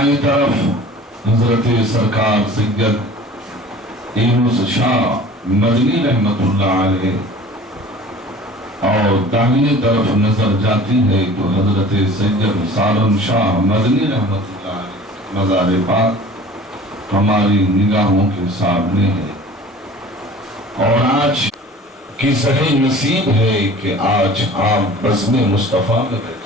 بائیں طرف حضرت سرکار سید یونس شاہ مدنی رحمت اللہ علیہ، اور داہنی طرف نظر جاتی ہے تو حضرت سید سالم شاہ مدنی رحمت اللہ علیہ مزار پاک ہماری نگاہوں کے سامنے ہے۔ اور آج کی صحیح نصیب ہے کہ آج آپ بزم مصطفیٰ میں بیٹھے،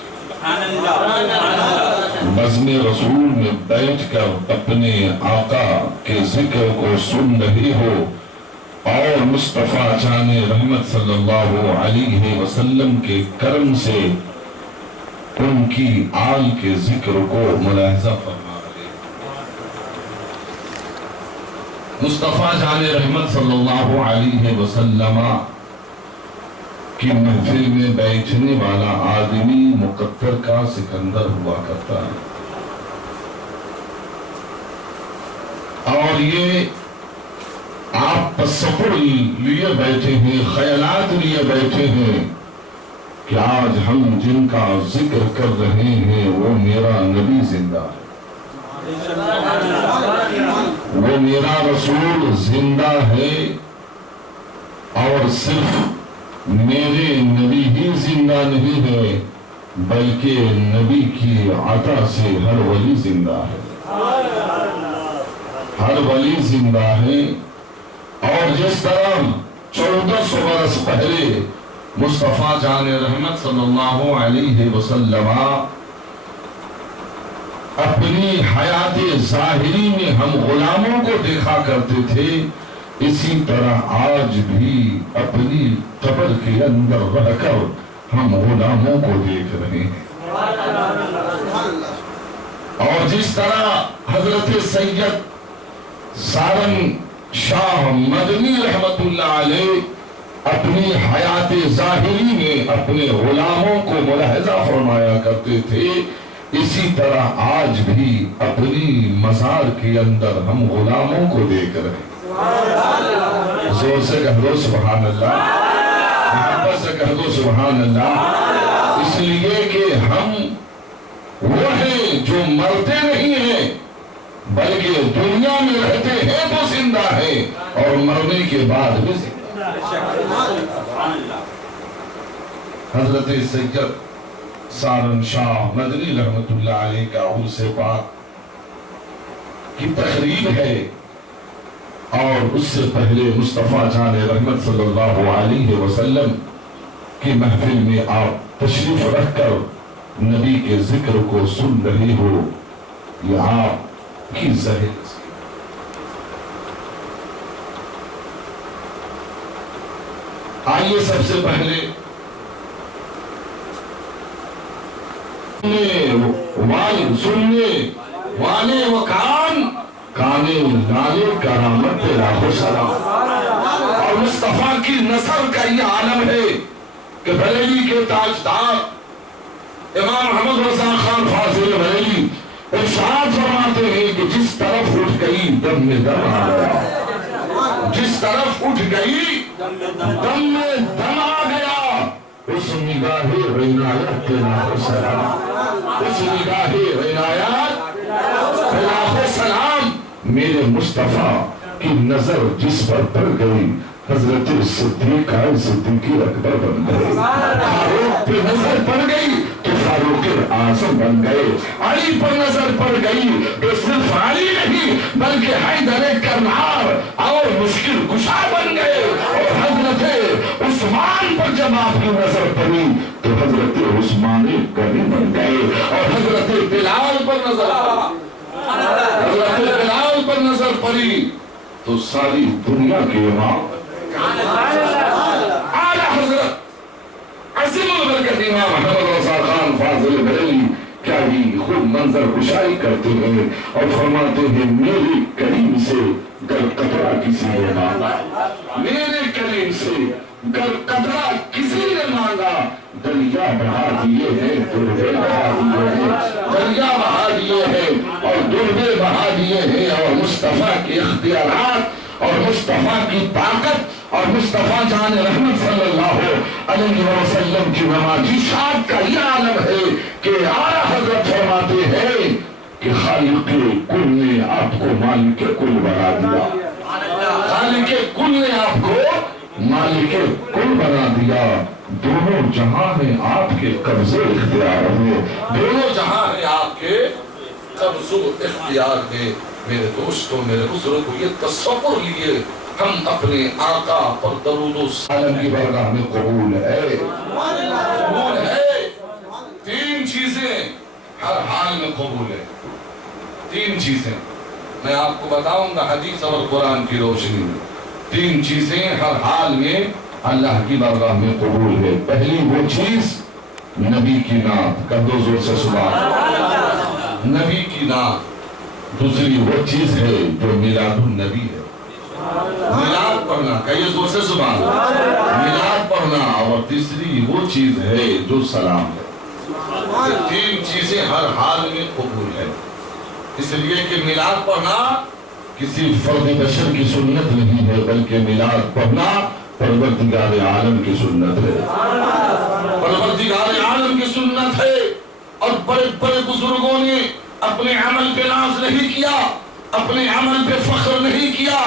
بزم رسول میں بیٹھ کر اپنے آقا کے ذکر کو سن رہے ہو، اور مصطفیٰ جان رحمت صلی اللہ علیہ وسلم کے کرم سے ان کی آل کے ذکر کو ملاحظہ فرما رہے ہیں۔ مصطفیٰ جان رحمت صلی اللہ علیہ وسلم کی محفل میں بیٹھنے والا آدمی مقتر کا سکندر ہوا کرتا ہے، اور یہ آپ تصور لیے بیٹھے ہیں، خیالات لیے بیٹھے ہیں کہ آج ہم جن کا ذکر کر رہے ہیں وہ میرا نبی زندہ ہے، وہ میرا رسول زندہ ہے، اور صرف میرے نبی ہی زندہ نہیں ہے بلکہ نبی کی عطا سے ہر ولی زندہ ہے، ہر ولی زندہ ہے۔ اور جس طرح 1400 برس پہلے مصطفیٰ جان رحمت صلی اللہ علیہ وسلم اپنی حیات ظاہری میں ہم غلاموں کو دیکھا کرتے تھے، اسی طرح آج بھی اپنی قبر کے اندر رہ کر ہم غلاموں کو دیکھ رہے ہیں۔ اور جس طرح حضرت سید سالم شاہ مدنی رحمت اللہ علیہ اپنی حیات ظاہری میں اپنے غلاموں کو ملاحظہ فرمایا کرتے تھے، اسی طرح آج بھی اپنی مزار کے اندر ہم غلاموں کو دیکھ رہے ہیں۔ زور سے کہہ دو سبحان اللہ، محبت سے کہہ دو سبحان اللہ، اس لیے کہ ہم وہ ہیں جو مرتے نہیں ہیں بلکہ دنیا میں رہتے ہیں تو زندہ ہیں، اور مرنے کے بعد بھی زندہ ہیں۔ حضرت سید سالم شاہ مدنی رحمت اللہ علیہ کا عرس پاک کی تقریب ہے، اور اس سے پہلے مصطفیٰ جان رحمت صلی اللہ علیہ وسلم کی محفل میں آپ تشریف رکھ کر نبی کے ذکر کو سن رہے ہو، یہ آپ کی ظاہر آئیے سب سے پہلے سننے والے وکان کانے لالے کرامت لاکھوں سلام۔ اور مصطفیٰ کی نثر کا یہ عالم ہے کہ بریلی کے تاجدار امام محمد رضا خان فاضل بریلی ارشاد فرماتے ہیں کہ جس طرف اٹھ گئی دم میں دم آ گیا، جس طرف اٹھ گئی دم میں دم آ گیا، اس نگاہ عنایت کے لاکھوں سلام، اس نگاہ عنایت کے لاکھوں سلام۔ میرے مصطفیٰ کی نظر جس پر پڑ گئی حضرت صدیق صدیقی اکبر بن گئے، فاروق پہ نظر پڑ گئی تو فاروق اعظم بن گئے، علی پر نظر پڑ گئی تو صرف علی نہیں بلکہ حیدر کرار اور مشکل کشا بن گئے، اور حضرت عثمان پر جب آپ کی نظر پڑی تو حضرت عثمان غنی بن گئے، اور حضرت بلال پر نظر پڑی، حضرت بلال پر نظر پڑی تو ساری دنیا کے امام اعلیٰ حضرت عظیم البرکت امام محمد رضا خان فاضل بریلی کیا ہی خود منظر کشائی کرتے ہیں اور فرماتے ہیں میرے کریم سے گر قطرہ کسی نے مانگا، میرے کریم سے گر قطرہ کسی نے مانگا، دریا بہا دیے ہیں دربے بہا دیے ہیں، دریا بہا دیے ہیں اور دربے بہا دیے ہیں، اور مصطفیٰ کے اختیارات اور مصطفیٰ کی طاقت اور مصطفیٰ جان رحمت صلی اللہ علیہ وسلم کی نمازی شاد کا یہ عالم ہے کہ اعلیٰ حضرت فرماتے ہیں کہ خالق کل نے آپ کو مالک کل بنا دیا، خالق کل نے آپ کو مالک کل بنا دیا۔ دونوں جہاں ہیں آپ کے قبضے اختیار ہے، دونوں جہاں ہیں آپ کے قبض و اختیار ہے۔ میرے دوستوں، میرے بزرگوں، یہ تصور لیے ہم اپنے آقا پر درود و سلام کی بارگاہ میں قبول ہے، قبول ہے۔ تین چیزیں ہر حال میں قبول ہے، تین چیزیں میں آپ کو بتاؤں گا حدیث اور قرآن کی روشنی میں۔ تین چیزیں ہر حال میں اللہ کی بارگاہ میں قبول ہے۔ پہلی وہ چیز نبی کی نعت، کر دو زور سے سبحان اللہ، نبی کی نعت۔ دوسری وہ چیز ہے جو میلاد النبی ہے، میلاد پڑھنا، کہیے زور سے سبحان اللہ، میلاد پڑھنا۔ اور تیسری وہ چیز ہے جو سلام ہے۔ یہ تین چیزیں ہر حال میں قبول ہے، اس لیے کہ میلاد پڑھنا کسی فرد بشر کی سنت نہیں ہے، بلکہ میلاد پڑھنا پروردگار عالم کی سنت ہے، پروردگار عالم کی سنت ہے۔ اور بڑے بڑے بزرگوں نے اپنے عمل پہ ناز نہیں کیا، اپنے عمل پہ فخر نہیں کیا،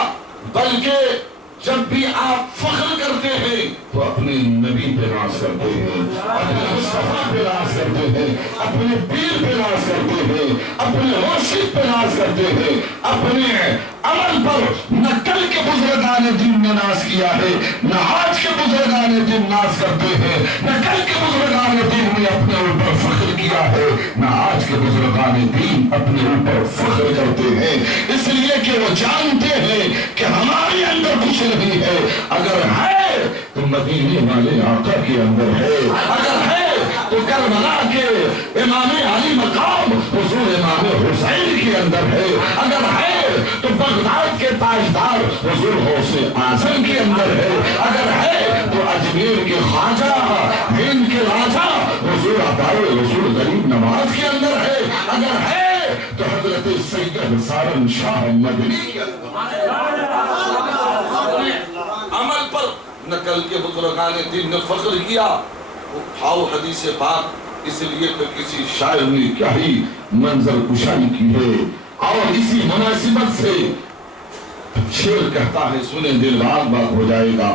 بلکہ جب بھی آپ فخر کرتے ہیں تو اپنے نبی پہ ناز کرتے ہیں، اپنے مصطفیٰ پہ ناز کرتے ہیں، اپنے پیر پہ ناز کرتے ہیں، اپنے مرشد پہ ناز کرتے ہیں۔ اپنے عمل پر نہ کل کے بزرگان دین نے ناز کیا ہے، نہ آج کے بزرگان دین ناز کرتے ہیں، نہ کل کے بزرگان دین نے اپنے اوپر فخر کیا ہے، نہ آج کے بزرگان دین اپنے اوپر فخر کرتے ہیں، اس لیے کہ وہ جانتے ہیں کہ ہمارے اندر کچھ نہیں ہے، اگر ہے تو مدینے والے آقا کے اندر ہے، اگر ہے تو کربلا کے امام علی مقام حضور امام حسین کے اندر ہے، اگر ہے تو بغداد کے تاجدار حضور غوث اعظم کے اندر ہے، اگر ہے تو اجمیر کے خواجہ، ہند کے راجہ حضور عطائے رسول غریب نواز کے اندر ہے، اگر ہے تو حضرت سید سارن شاہ مدنی کے اندر۔ عمل پر نقل کے بزرگان دین نے فخر کیا، اٹھاؤ حدیث پاک، اس لیے کہ کسی شاعر نے کیا ہی منظر کشائی کی ہے۔ اور اسی مناسبت سے شعر کہتا ہے، سنیں دل بات ہو جائے گا،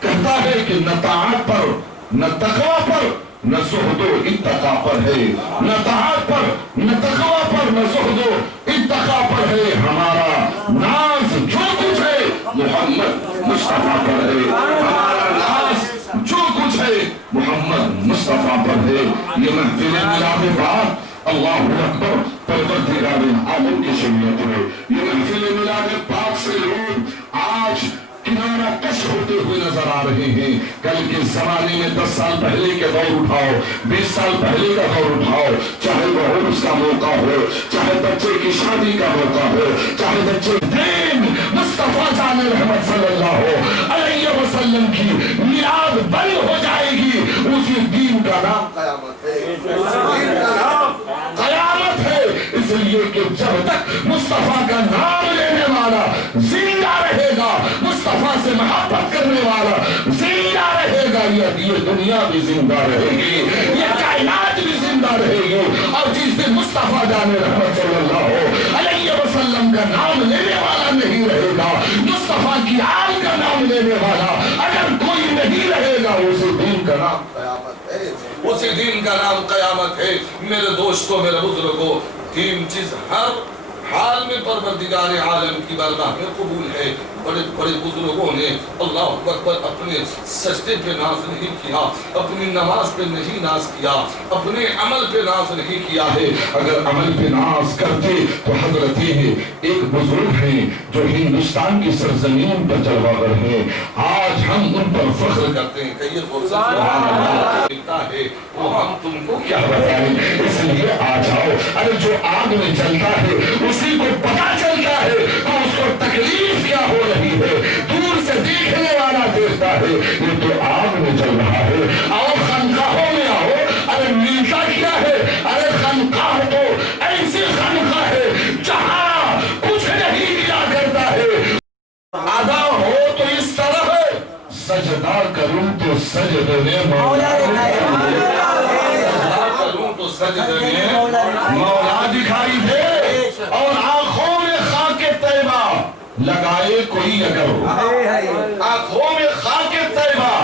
کہتا ہے کہ نہ طاعت پر، نہ تقوی پر، نہ زہد و اتقا پر ہے، نہ طاعت پر، نہ تقوی پر، نہ زہد و اتقا پر ہے، ہمارا ناز جو کچھ ہے محمد مصطفیٰ پر ہے، ہمارا ناز جو کچھ ہے محمد مصطفیٰ پر ہے۔ یہ محفل میلاد پاک، اللہ اکبر، پروردگار عالم کی شریعت ہے۔ یہ محفل میلاد پاک سے لوگ آج کنارہ کش ہوتے ہوئے نظر آ رہے ہیں۔ کل کے زمانے میں 10 سال پہلے کے دور اٹھاؤ، 20 سال پہلے کا دور اٹھاؤ، چاہے وہ عرس کا موقع ہو، چاہے بچے کی شادی کا موقع ہو، چاہے بچے دین مصطفیٰ جان رحمت صلی اللہ علیہ وسلم کی میلاد بند ہو جائے گی، اسی دین کا نام قیامت ہے، دین کا نام قیامت ہے۔ اس لیے کہ جب تک مصطفیٰ کا نام لینے والا زندہ رہے گا، مصطفیٰ سے محبت کرنے والا زندہ رہے گا، یہ دنیا بھی زندہ رہے گی، یہ کائنات بھی زندہ رہے گی۔ اور جس دن مصطفیٰ جان رحمت صلی اللہ علیہ وسلم کا نام لینے والا نہیں رہے گا، مصطفیٰ کی آل کا نام لینے والا اگر کوئی نہیں رہے گا، اسی دین کا نام قیامت ہے، اسی دین کا نام قیامت ہے۔ میرے دوستوں، میرے بزرگوں، تین چیز ہر حال میں پروردگار عالم کی بارگاہ میں قبول ہے۔ بڑے بڑے بزرگوں نے اللہ اکبر اپنے سجدے پہ ناز نہیں کیا، اپنی نماز پہ نہیں ناز کیا، اپنے عمل پہ ناز نہیں کیا ہے۔ اگر عمل پہ ناز کرتے تو حضرت ایک بزرگ ہیں جو ہندوستان کی سرزمین پر جلوہ گر ہیں، آج ہم ان پر فخر کرتے ہیں کہ یہ سبحان اللہ ملتا ہے، وہ ہم تم کو کیا بتائیں۔ اس لیے آ جاؤ، ارے جو آگ میں جلتا ہے اسی کو پتا چلتا ہے کہ اس کو تکلیف کیا ہو رہی ہے، دور سے دیکھنے والا دیکھتا ہے یہ تو آگ میں جل رہا ہے۔ آؤ خانقاہوں میں آؤ، ارے ملتا کیا ہے، ارے خانقاہ تو ایسی خانقاہ ہے جہاں کچھ نہیں ملا کرتا ہے۔ ادا ہو تو اس طرح ہے، سجدہ کروں تو سجدے میں مولا دکھائی دے، سجدہ کروں تو سجدے میں مولا دکھائی دے۔ اگر آنکھوں میں خاک طیبہ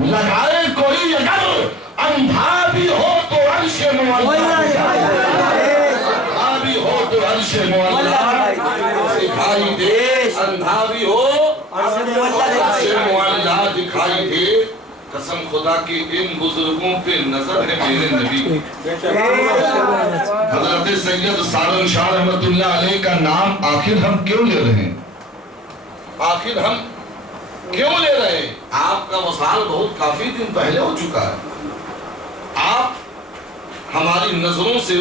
لگائے کوئی اگر اندھا بھی ہو تو عرش معلا اندھا بھی ہو تو عرش معلا دکھائی دے اندھا بھی ہو عرش معلا دکھائی دے قسم خدا کی ان بزرگوں پہ نظر ہے میرے نبی حضرت سید سالن شاہ رحمت اللہ علیہ کا نام آخر ہم کیوں لے رہے ہیں آخر ہم کیوں لے رہے ہیں آپ کا وصال بہت کافی دن پہلے ہو چکا ہے آپ ہماری نظروں سے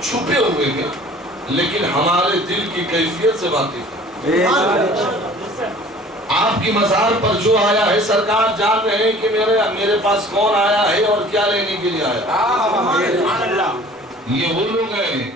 چھپے ہوئے ہیں لیکن ہمارے دل کی کیفیت سے واقف ہیں آپ کی مزار پر جو آیا ہے سرکار جان رہے ہیں کہ میرے پاس کون آیا ہے اور کیا لینے کے لیے آیا یہ وہ لوگ ہیں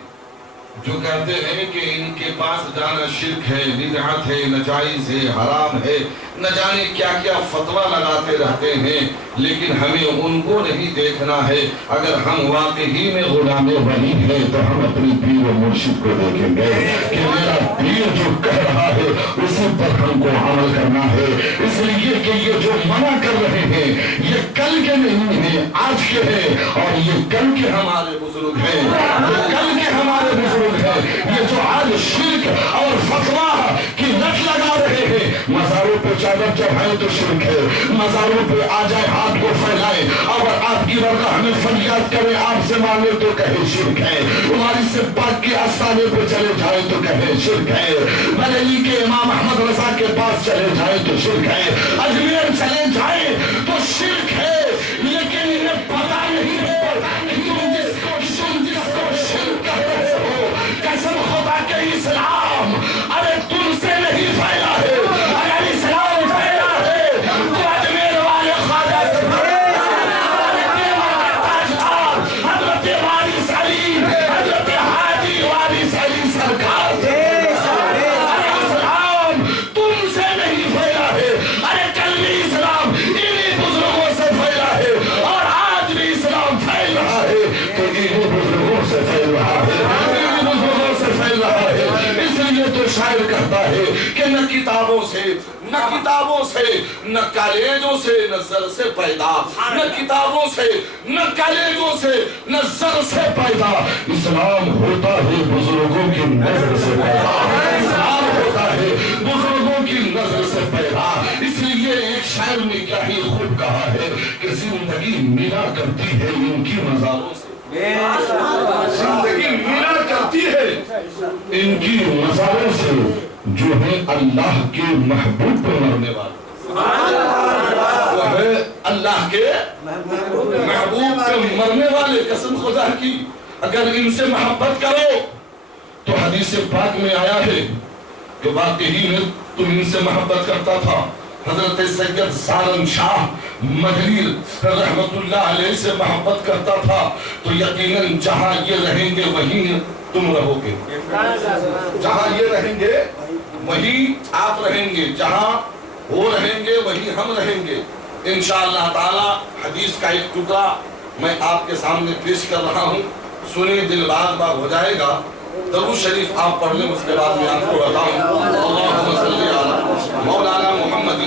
جو کہتے ہیں کہ ان کے پاس جانا شرک ہے بدعت ہے ناجائز ہے حرام ہے نہ جانے کیا کیا فتویٰ لگاتے رہتے ہیں لیکن ہمیں ان کو نہیں دیکھنا ہے اگر ہم واقعی میں غلام ولی ہیں تو ہم اپنی پیر و مرشد کو دیکھیں گے کہ میرا پیر جو کہہ رہا ہے اسی پر ہم کو عمل کرنا ہے اس لیے کہ یہ جو منع کر رہے ہیں یہ کل کے نہیں ہیں آج کے ہیں اور یہ کل کے ہمارے بزرگ ہیں یہ کل کے ہمارے بزرگ ہیں یہ جو آج شرک اور فتویٰ کی لت لگا رہے ہیں مزاروں پہ چادر چڑھائیں تو شرک ہے مزاروں پہ آ جائے ہاتھ کو پھیلائیں اور آپ کی ورگاہ ہمیں فریاد کریں آپ سے مانگے تو کہے شرک ہے تمہاری سے پاک کے آستانے پہ چلے جائیں تو کہے شرک ہے بریلی کے امام احمد رضا کے پاس چلے جائیں تو شرک ہے اجمیر چلے جائیں تو شرک ہے لیکن انہیں پتا نہیں ہے تم جس کو شرک کہتے ہو قسم خدا کے اسلام ارے تم سے نہیں پھیلا ہے اگر اسلام پھیلا ہے تو اجمیر والے خواجہ سے حضرت وارث علی حضرت حاجی وارث علی سرکار سے اسلام تم سے نہیں پھیلا ہے ارے کل بھی اسلام انہی بزرگوں سے پھیلا ہے اور آج بھی اسلام پھیل رہا ہے تو انہی بزرگوں سے پھیل رہا ہے اس لیے تو شاعر کہتا ہے کہ نہ کتابوں سے نہ کالجوں سے نہ زر سے پیدا نہ کتابوں سے نہ کالجوں سے نہ زر سے پیدا اسلام ہوتا ہے بزرگوں کی نظر سے پیدا اسلام ہوتا ہے بزرگوں کی نظر سے پیدا اس لیے ایک شاعر نے کیا ہی خوب کہا ہے کہ زندگی ملا کرتی ہے ان کی مزاروں سے زندگی ملا کرتی ہے ان کی مزاروں سے جو ہے اللہ کے محبوب پر مرنے والے وہ ہے اللہ کے محبوب پر مرنے والے قسم خدا کی اگر ان سے محبت کرو تو حدیث پاک میں آیا ہے کہ واقعی میں تم ان سے محبت کرتا تھا حضرت سید سالن شاہ مدنی رحمت اللہ علیہ سے محبت کرتا تھا تو یقیناً جہاں یہ رہیں گے وہیں تم رہو گے جہاں یہ رہیں گے وہیں آپ رہیں گے جہاں وہ رہیں گے وہیں ہم رہیں گے انشاءاللہ تعالی حدیث کا ایک ٹکڑا میں آپ کے سامنے پیش کر رہا ہوں سنیں دل باغ باغ ہو جائے گا درود شریف آپ پڑھ لیں اس کے بعد میں آپ کو بتاؤں اللہم صلی علی مولانا محمد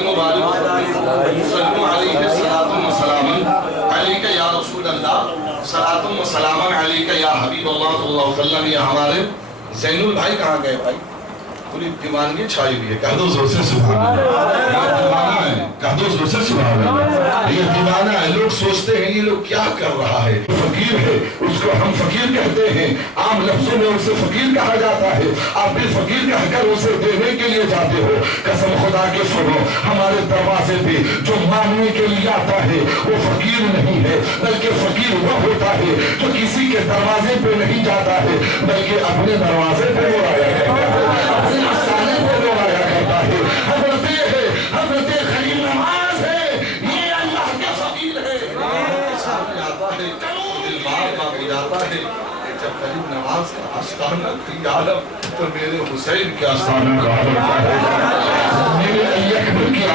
صلو علیہ الصلاۃ والسلام علیک یا رسول اللہ صلاۃ و سلام علیک یا حبیب اللہ صلی اللہ علیہ وسلم یہ ہمارے زین البھائی کہاں گئے بھائی پوری دیوانگی چھائی ہوئی ہے کہہ دو زور سے سبحان اللہ یہ دیوانہ ہے کہہ دو زور سے سبحان اللہ یہ دیوانہ ہے لوگ سوچتے ہیں یہ لوگ کیا کر رہا ہے فقیر ہے اس کو ہم فقیر کہتے ہیں عام لفظوں میں اسے فقیر کہا جاتا ہے آپ بھی فقیر کہہ کر اسے دینے کے لیے جاتے ہو قسم خدا کے سنو ہمارے دروازے پہ جو مانگنے کے لیے آتا ہے وہ فقیر نہیں ہے بلکہ فقیر وہ ہوتا ہے جو کسی کے دروازے پہ نہیں جاتا ہے بلکہ اپنے دروازے پہ وہ آیا کرتا ہے اپنے آستانے پہ وہ آیا کرتا ہے حضرت حضرت خلیل نماز ہے یہ اللہ کے فقیر ہے سامنے آتا ہے دل بار بار ہو جاتا ہے جب خلیل نماز کا آستانہ کی عالم تو میرے حسین کے آستانہ کا عالم میرے علی اکبر کی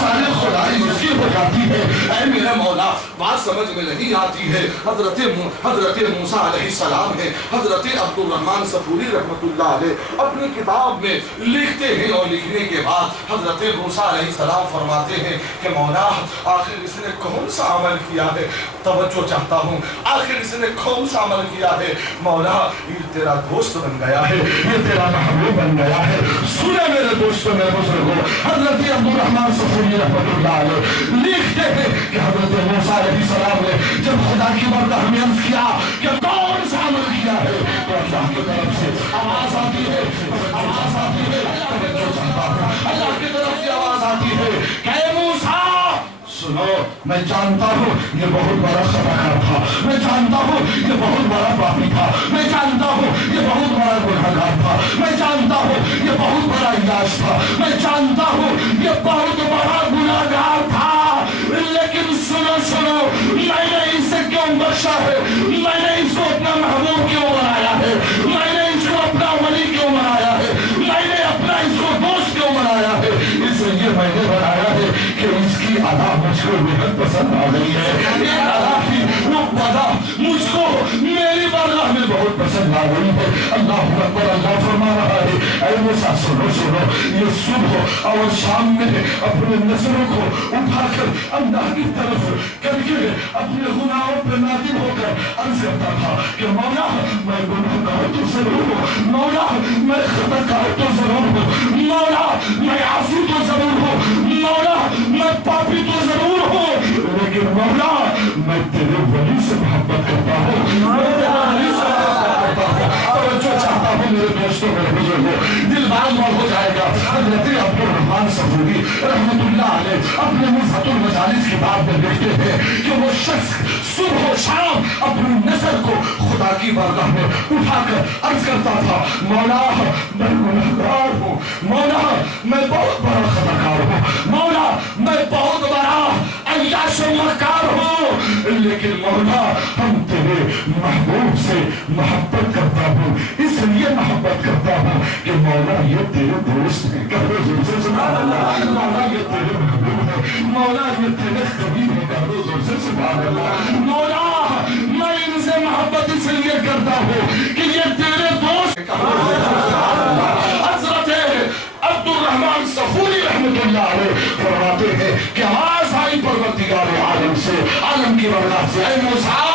ساری خدائی اس کی ہو جاتی ہے۔ اے میرا مولا بات سمجھ میں نہیں آتی ہے۔ حضرت موسیٰ علیہ السلام ہے، حضرت عبد الرحمن صفوری رحمۃ اللہ علیہ اپنی کتاب میں لکھتے ہیں، اور لکھنے کے بعد حضرت موسیٰ علیہ السلام فرماتے ہیں کہ مولا آخر اس نے کون سا عمل کیا ہے، توجہ چاہتا ہوں، آخر اس نے کون سا عمل کیا ہے مولا؟ یہ تیرا دوست بن گیا ہے، یہ تیرا محبوب بن گیا ہے۔ سنے میرے دوستوں میرے بزرگوں، حضرت عبد الرحمن صفوری رحمۃ اللہ علیہ لکھتے ہیں کہ حضرت موسیٰ علیہ السلام نے جب خدا کی بارگاہ میں عرض کیا کہ کون سا عمل کیا ہے، تو اللہ کی طرف سے آواز آتی ہے، آواز آتی ہے، اللہ کی طرف سے آواز آتی ہے کہ اے موسیٰ سنو، میں جانتا ہوں یہ بہت بڑا خطاکار تھا، میں جانتا ہوں یہ بہت بڑا پاپی تھا، میں جانتا ہوں یہ بہت بڑا گنہگار تھا، میں جانتا ہوں یہ بہت بڑا عیاش تھا، میں جانتا ہوں یہ بہت بڑا گنہگار تھا، لیکن سنو میں نے اسے کیوں بخشا ہے، میں نے اس کو اپنا محبوب کیوں بنایا ہے، میں نے اس کو اپنا ولی کیوں بنایا ہے، میں نے اپنا اس کو دوست کیوں بنایا ہے؟ اس لیے میں نے بنایا ہے کہ اس کی ادا مجھ کو بہت پسند آ گئی ہے، یہ ادا کی وہ ادا مجھ کو میری بارگاہ میں بہت پسند آ گئی ہے۔ اللہ اکبر، اللہ فرما رہا ہے اے موسیٰ سنو، یہ صبح اور شام میں اپنے نظروں کو اٹھا کر اللہ کی طرف کر کے اپنے گناہوں پہ نادم ہو کر عرض کرتا تھا کہ مولا میں گنہگار تو ضرور ہوں، مولا میں خطاکار تو ضرور ہوں، مولا میں عاصی تو ضرور ہوں، مولا میں پاپی تو ضرور ہوں، لیکن مولا میں تیرے ولی سے محبت کرتا ہوں، میں تیرے ولی سے محبت کرتا ہوں۔ توجہ چاہتا ہوں میرے دوستوں میرے بزرگوں، دل بال مول ہو جائے گا۔ حضرت عبد الرحمن صفوری رحمۃ اللہ علیہ اپنے مزہت المجالس کتاب میں لکھتے ہیں کہ وہ شخص صبح و شام اپنی نظر کو خدا کی بارگاہ میں اٹھا کر عرض کرتا تھا مولا میں گنہگار ہوں، مولا میں بہت بڑا خطاکار ہوں، مولا میں بہت بڑا عیاش و مکار ہوں، لیکن مولا ہم تیرے محبوب سے محبت کرتا ہوں، اس لیے محبت کرتا ہوں کہ مولا یہ تیرے دوست ہیں، کہو زور سے سبحان اللہ، مولا یہ تیرے محبوب ہے، مولا یہ تیرے قریب ہے، کہو زور سے سبحان اللہ، مولا میں ان سے محبت اس لیے کرتا ہوں کہ یہ تیرے دوست ہیں۔ حضرت عبد الرحمن صفوری رحمۃ اللہ علیہ فرماتے ہیں کہ آواز آئی پروردگار عالم سے، عالم کی بارگاہ سے، اے موسیٰ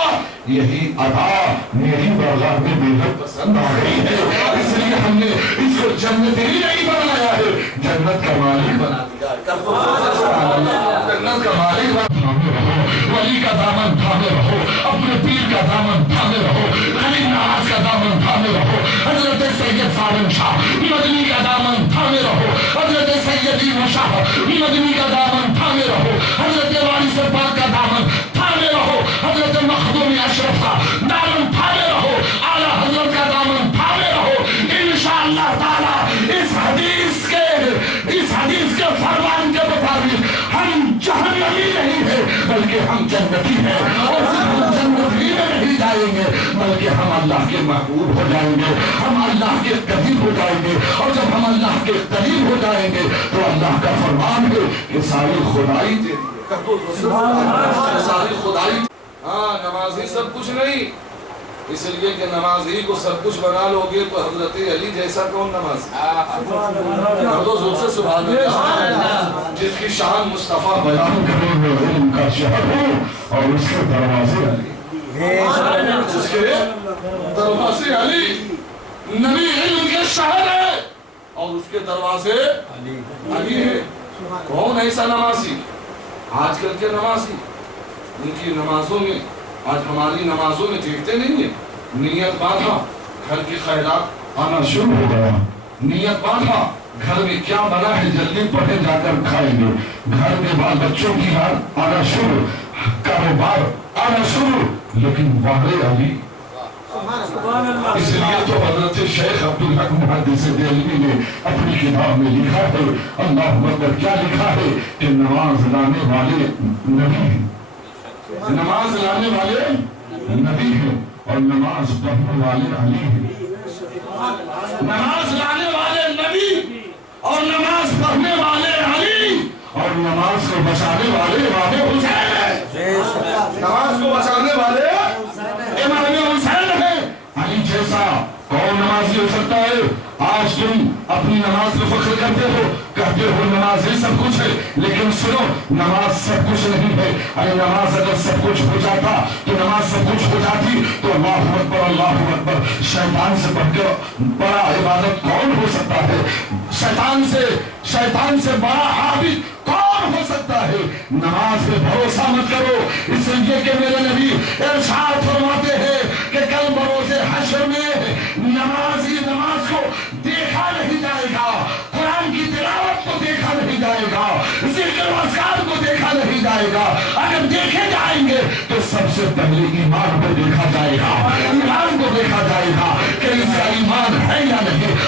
یہی ادا میری بارگاہ میں بہت پسند آ گئی ہے، اس لیے ہم نے اس کو جنت ہی نہیں بنایا ہے، جنت کا مالک بنا دیا ہے، جنت کا مالک تھامے رہو، ولی کا دامن تھامے رہو، اپنے پیر کا دامن تھامے رہو، غریب نواز کا دامن تھامے رہو، حضرت سید سالم شاہ مدنی کا دامن تھامے رہو، حضرت سیدی شاہ مدنی کا دامن تھامے رہو، حضرت وارث پاک کا دامن تھامے رہو، حضرت مخدوم اشرف کا دامن تھامے رہو، اعلیٰ حضرت کا دامن تھامے رہو، انشاءاللہ تعالی اس حدیث کے فرمان کے مطابق ہم جہنمی نہیں ہیں بلکہ ہم جنتی ہیں، اور صرف ہم جنتی میں نہیں جائیں گے بلکہ ہم اللہ کے محبوب ہو جائیں گے، ہم اللہ کے قریب ہو جائیں گے، اور جب ہم اللہ کے قریب ہو جائیں گے تو اللہ کا فرمان ہے کہ ساری خدائی تیری ہے، ساری خدائی۔ ہاں نمازی سب کچھ نہیں، اس لیے کہ نمازی کو سب کچھ بنا لو گے تو حضرت علی جیسا کون نمازی؟ سبحان اللہ، جس کی شان مصطفیٰ بیان کرے میں علم کا شہر ہوں اور اس کے دروازے علی، اس کے دروازے علی، نبی علم کے شہر ہے اور اس کے دروازے علی ہے۔ کون ایسا نمازی؟ آج کل کے نمازی، ان کی نمازوں میں، آج ہماری نمازوں میں دیکھتے نہیں ہیں، نیت باندھا گھر کی خیرات آنا شروع ہو گیا، نیت باندھا گھر میں کیا بنا ہے جلدی پڑھے جا کر کھائیں گے، گھر میں بال بچوں کی حال آنا شروع، کاروبار آنا شروع، لیکن واقعی علی۔ اس لیے تو حضرت شیخ عبدالحق محدث دہلوی نے اپنی کتاب میں لکھا ہے، اللہ اکبر، کیا لکھا ہے کہ نماز لانے والے نبی ہیں، نماز لانے والے نبی ہیں اور نماز پڑھنے والے علی ہیں، نماز لانے والے نبی اور نماز پڑھنے والے علی، اور نماز کو بچانے والے امام حسین ہیں، نماز کو بچانے والے امام حسین ہیں۔ علی جیسا کون نمازی ہو سکتا ہے؟ آج تم اپنی نماز کو فخر کرتے ہو، کہتے ہو نماز ہی سب کچھ ہے، لیکن سنو نماز سب کچھ نہیں ہے۔ ارے نماز اگر سب کچھ ہو جاتا تو نماز سب کچھ ہو جاتی تو اللہ اکبر اللہ اکبر، شیطان سے بڑھ کر بڑا عبادت کون ہو سکتا ہے؟ شیطان سے بڑا عابد کون ہو سکتا ہے؟ نماز پہ بھروسہ مت کرو، اس لیے کہ میرے نبی ارشاد فرماتے ہیں کہ کل بروز حشر میں نمازی نماز کو دیکھا نہیں جائے گا، قرآن کی تلاوت کو دیکھا نہیں جائے گا، ذکر و اذکار کو دیکھا نہیں جائے گا۔ اگر دیکھے جائیں گے تو سب سے پہلے ایمان کو دیکھا جائے گا، ایمان کو دیکھا جائے گا کہ اس کا ایمان ہے یا نہیں۔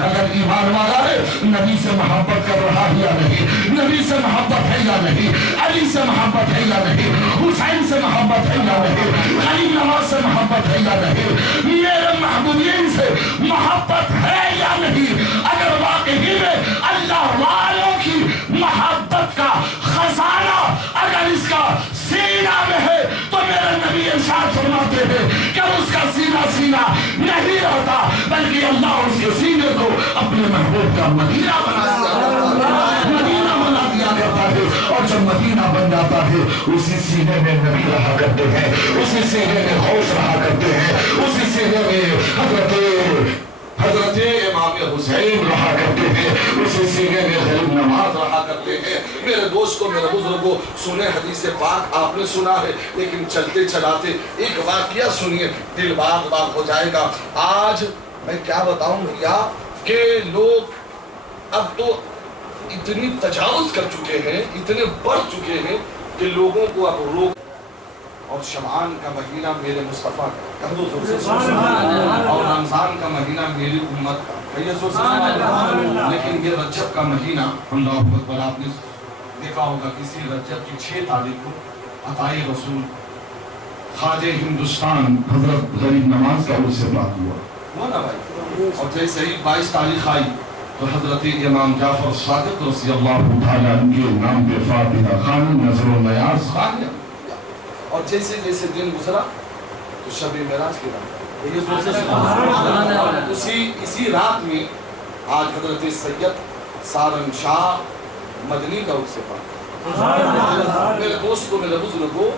اگر ایمان والا ہے نبی سے محبت کر رہا ہے یا نہیں، نبی سے محبت ہے یا نہیں، علی سے محبت ہے یا نہیں، حسین سے محبت ہے یا نہیں، علی نواز سے محبت ہے یا نہیں، میرے محبوبین سے محبت ہے یا نہیں۔ اگر واقعی میں اللہ والوں کی محبت کا خزانہ اگر اس کا سینہ میں ہے تو میرے نبی ارشاد فرماتے ہیں کہ اس کا سینہ نہیں رہتا، بلکہ اللہ اس کے سینے کو اپنے محبوب کا مدینہ بنا دیا کرتا ہے، اور جب مدینہ بن جاتا ہے اسی سینے میں نبی رہا کرتے ہیں، اسی سینے میں غوث رہا کرتے ہیں، اسی سینے میں حضرت امام حسین رہا کرتے ہیں، اسی سینے میں غریب نواز رہا کرتے ہیں۔ میرے دوستو، میرے بزرگوں، سنیں حدیث پاک آپ نے سنا ہے، لیکن چلتے چلاتے ایک واقعہ سنیے، دل باغ باغ ہو جائے گا۔ آج میں کیا بتاؤں بھیا کہ لوگ اب تو اتنی تجاوز کر چکے ہیں، اتنے بڑھ چکے ہیں کہ لوگوں کو اب روک، اور شعبان کا مہینہ میرے مصطفیٰ کا، اور رمضان کا مہینہ میری امت کا، لیکن یہ رجب کا مہینہ اللہ اکبر، آپ نے دیکھا ہوگا کسی رجب کی 6 تاریخ کو عطائے رسول خواجہ ہندوستان حضرت غریب نواز کا اس سے بات ہوا نا بھائی، اور جیسے ہی 22 تاریخ آئی تو حضرت امام جعفر صادق رضی اللہ تعالیٰ عنہ کے نام پہ فاتحہ خانی نظر و نیاز خانی، اور جیسے جیسے دن گزرا تو شب معراج کی رات، اسی رات میں آج حضرت سید سارن شاہ مدنی کا رخ سے پڑھا۔ میرے دوستوں، میرے بزرگوں،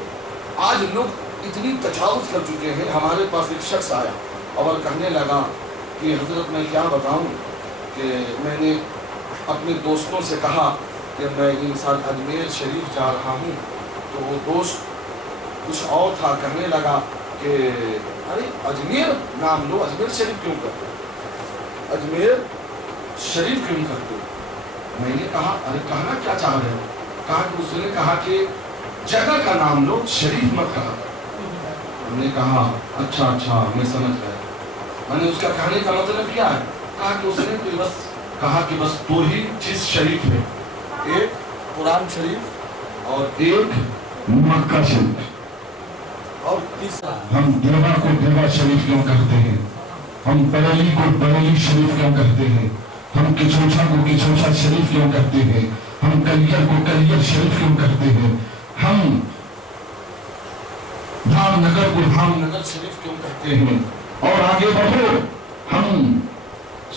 آج لوگ اتنی تجاوز کر چکے ہیں۔ ہمارے پاس ایک شخص آیا اور کہنے لگا کہ حضرت میں کیا بتاؤں کہ میں نے اپنے دوستوں سے کہا کہ میں ان سال اجمیر شریف جا رہا ہوں، تو وہ دوست کچھ اور تھا، کہنے لگا کہ ارے اجمیر نام لو، اجمیر شریف کیوں کرتے ہو، اجمیر شریف کیوں کرتے ہو؟ میں نے کہا ارے کہنا کیا چاہ رہے ہو؟ کہا کہ اس نے کہا کہ جگہ کا نام لو، شریف مت کہا۔ ہم نے کہا اچھا میں سمجھ گیا۔ میں نے اس کا کہنے کا مطلب کیا ہے؟ کہا کہ اس نے بس کہا کہ بس 2 ہی چیز شریف ہے، ایک قرآن شریف اور ایک مکہ شریف، اور تیسرا ہم دیوا کو دیوا شریف کیوں کہتے ہیں، ہم بریلی کو بریلی شریف کیوں کہتے ہیں، ہم کچوچا کو کچوچا شریف کیوں کہتے ہیں، ہم کلیئر کو کلیئر شریف کیوں کہتے ہیں، ہم دھام نگر کو دھام نگر شریف کیوں کہتے ہیں، اور آگے بڑھو ہم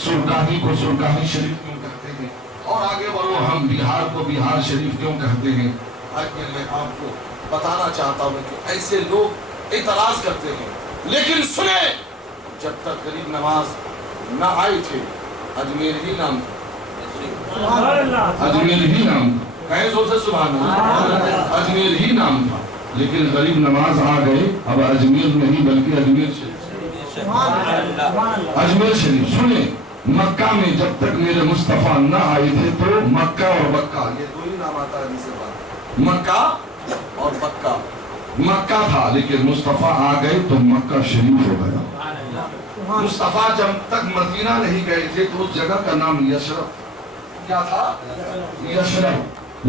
سرکاری کو سرکاری شریف کیوں کہتے ہیں، اور آگے بڑھو ہم بہار کو بہار شریف کیوں کہتے ہیں۔ آج میں آپ کو بتانا چاہتا ہوں کہ ایسے لوگ اعتراض کرتے ہیں، لیکن سنیں، جب تک غریب نواز نہ آئے تھے اجمیر ہی نام تھا، اجمیر ہی نام تھا، کہیں زور سے سبحان اللہ، اجمیر ہی نام تھا، لیکن غریب نواز آ گئے، اب اجمیر نہیں بلکہ اجمیر شریف، اجمیر شریف۔ سنیں، مکہ میں جب تک میرے مصطفیٰ نہ آئے تھے تو مکہ اور بکہ یہ 2 ہی نام آتا ہے جسے بات، مکہ اور بکہ، مکہ تھا لیکن مصطفیٰ آ گئے تو مکہ شریف ہو گیا۔ مصطفیٰ جب تک مدینہ نہیں گئے تھے تو اس جگہ کا نام یثرب کیا تھا؟ یثرب۔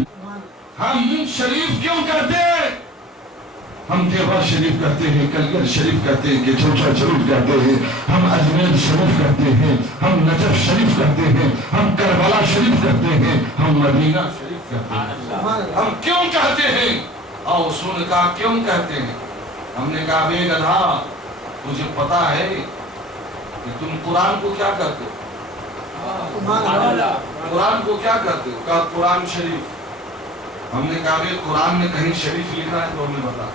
ہم شریف کیوں کہتے ہیں؟ ہم دیوا شریف کہتے ہیں، کلیل شریف کہتے ہیں، کہ چوچا شریف کہتے ہیں، ہم اجمیر شریف کہتے ہیں، ہم نجف شریف کہتے ہیں، ہم کربلا شریف کہتے ہیں، ہم مدینہ شریف کہتے ہیں۔ ہم کیوں کہتے ہیں؟ اور سن کا کیوں کہتے ہیں؟ ہم نے کہا بے گدھا، تجھے پتا ہے کہ تم قرآن کو کیا کہتے ہو؟ قرآن کو کیا کہتے ہو؟ کہا قرآن شریف۔ ہم نے کہا بے قرآن میں کہیں شریف لکھا ہے تو ہمیں بتا۔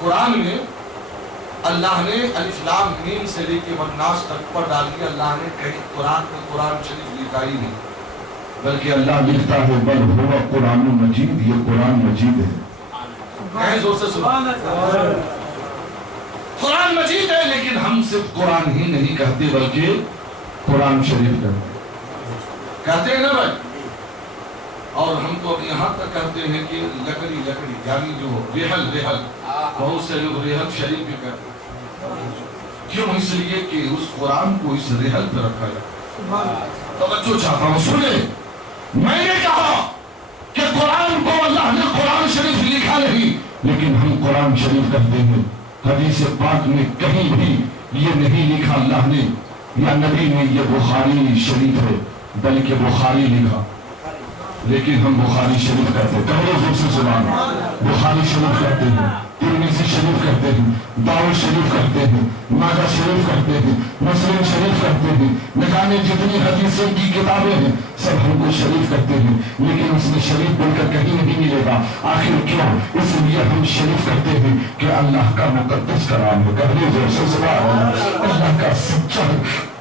قرآن میں اللہ نے الف لام میم سے لے کے والناس تک پر ڈال کے اللہ نے کہیں قرآن کو قرآن شریف لکھا ہی نہیں، بلکہ اللہ لکھتا ہے بل ہوا قرآن مجید، یہ قرآن مجید ہے۔ کہیں زور سے سبحان اللہ۔ قرآن مجید ہے، لیکن ہم صرف قرآن ہی نہیں کہتے بلکہ قرآن شریف کہتے ہیں نا بھائی۔ اور ہم تو یہاں تک کہتے ہیں کہ لکڑی یعنی جو ریحل بہت سے لوگ ریحل شریف بھی کہتے ہیں۔ کیوں؟ اس لیے کہ اس قرآن کو اس ریحل پہ رکھا جائے۔ توجہ چاہتا ہوں، سنیں، میں نے کہا کہ قرآن کو اللہ نے قرآن شریف لکھا نہیں، لیکن ہم قرآن شریف کہتے ہیں۔ حدیث پاک میں کہیں بھی یہ نہیں لکھا اللہ نے یا نبی نے یہ بخاری شریف ہے، بلکہ بخاری لکھا، لیکن ہم بخاری شریف کہتے ہیں۔ کہو زور سے سبحان اللہ۔ بخاری شریف کہتے ہیں، ترمذی شریف کہتے ہیں، داؤد شریف کہتے ہیں، ماجہ شریف کہتے ہیں، مسلم شریف کہتے ہیں، نہ جانے جتنی حدیثوں کی کتابیں ہیں سب ہم کو شریف کہتے ہیں، لیکن اس میں شریف بول کر کہیں نہیں ملے گا۔ آخر کیوں؟ اس لیے ہم شریف کہتے ہیں کہ اللہ کا مقدس کلام ہے۔ کہو زور سے سبحان اللہ۔ اللہ کا سچا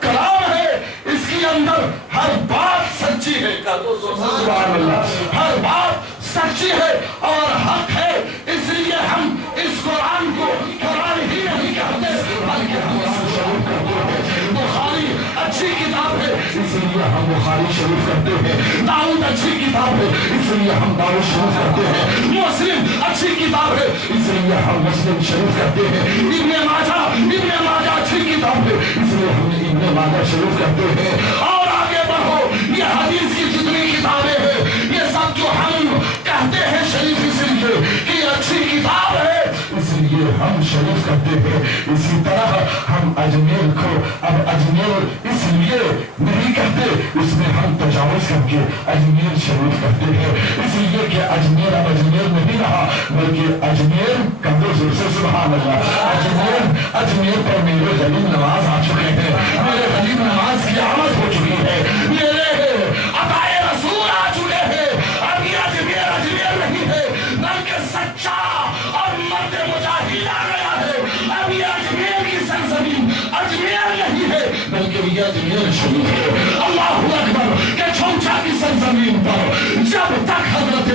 کلام ہے، اس کے اندر ہر بات سچی ہے۔ کہو زور سے سبحان اللہ۔ ہر بات سچی ہے اور حق ہے، اس لیے ہم اس قرآن کو قرآن ہی نہیں کہتے بلکہ ہم شریف کہتے ہیں۔ بخاری اچھی کتاب ہے، اس لیے ہم بخاری شریف کہتے ہیں۔ داؤد اچھی کتاب ہے، اس لیے ہم داؤد شریف کہتے ہیں۔ مسلم اچھی کتاب ہے، اس لیے ہم مسلم شریف کہتے ہیں۔ ابن ماجہ اچھی کتاب ہے، اس لیے ہم ابن ماجہ شریف کہتے ہیں۔ اور آگے بڑھو، یہ حدیث کی جتنی کتابیں ہیں یہ سب جو ہم کہتے ہیں شریف اس لیے کہ یہ اچھی کتاب ہے، اس لیے ہم شریف کہتے ہیں۔ اسی طرح ہم اجمیر کو اب اجمیر اس لیے نہیں کہتے، اس میں ہم تجاوز کر کے اجمیر شریف کہتے ہیں، اس لیے کہ اجمیر اب اجمیر نہیں رہا بلکہ اجمیر کہتے زور سے سبحان اللہ۔ اجمیر پر میرے غریب نواز آ چکے ہیں، میرے غریب نواز کی آمد ہو چکی ہے، میرے عطائے رسول آ چکے ہیں۔ اب یہ اجمیر نہیں ہے بلکہ سچا اور مرد مجاہد آ گیا ہے۔ اب یہ اجمیر کی سرزمین اجمیر نہیں ہے بلکہ یہ اجمیر شریف ہے۔ اللہ اکبر کہ چھوچا کی سرزمین پر جب تک حضرت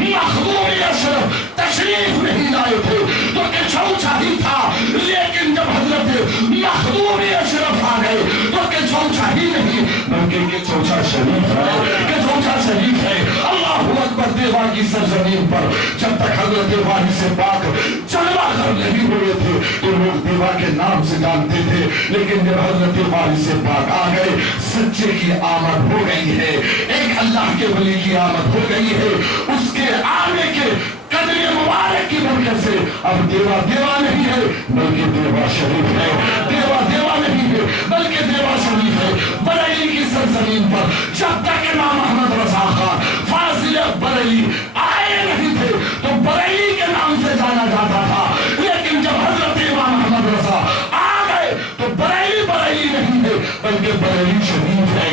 مخدوم اشرف تشریف نہیں لائے تھے تو کہ چھوچا ہی تھا، لیکن جب حضرت مخدوم اشرف آ گئے تو کہ چھوچا ہی نہیں بلکہ کہ چھوچا شریف ہے، کہ چھوچا شریف ہے۔ اللہ اکبر دیوا کی سرزمین پر جب تک حضرت وارث پاک جلوہ گر نہیں ہوئے تھے تو لوگ دیوا کے نام سے جانتے تھے، لیکن جب حضرت وارث پاک آ گئے سچے کی آمد ہو گئی ہے، ایک اللہ کے ولی کی آمد ہو گئی ہے۔ اس کے آنے کے قدر مبارک کی برکت سے اب دیوا نہیں ہے بلکہ دیوا شریف ہے، دیوا نہیں ہے بلکہ دیوا شریف ہے۔ بریلی کی سرزمین پر جب تک امام احمد رضا خان فاضل بریلی آئے نہیں تھے تو بریلی کے نام سے جانا جاتا تھا، لیکن جب حضرت امام احمد رضا آ گئے تو بریلی نہیں ہے بلکہ بریلی شریف ہے۔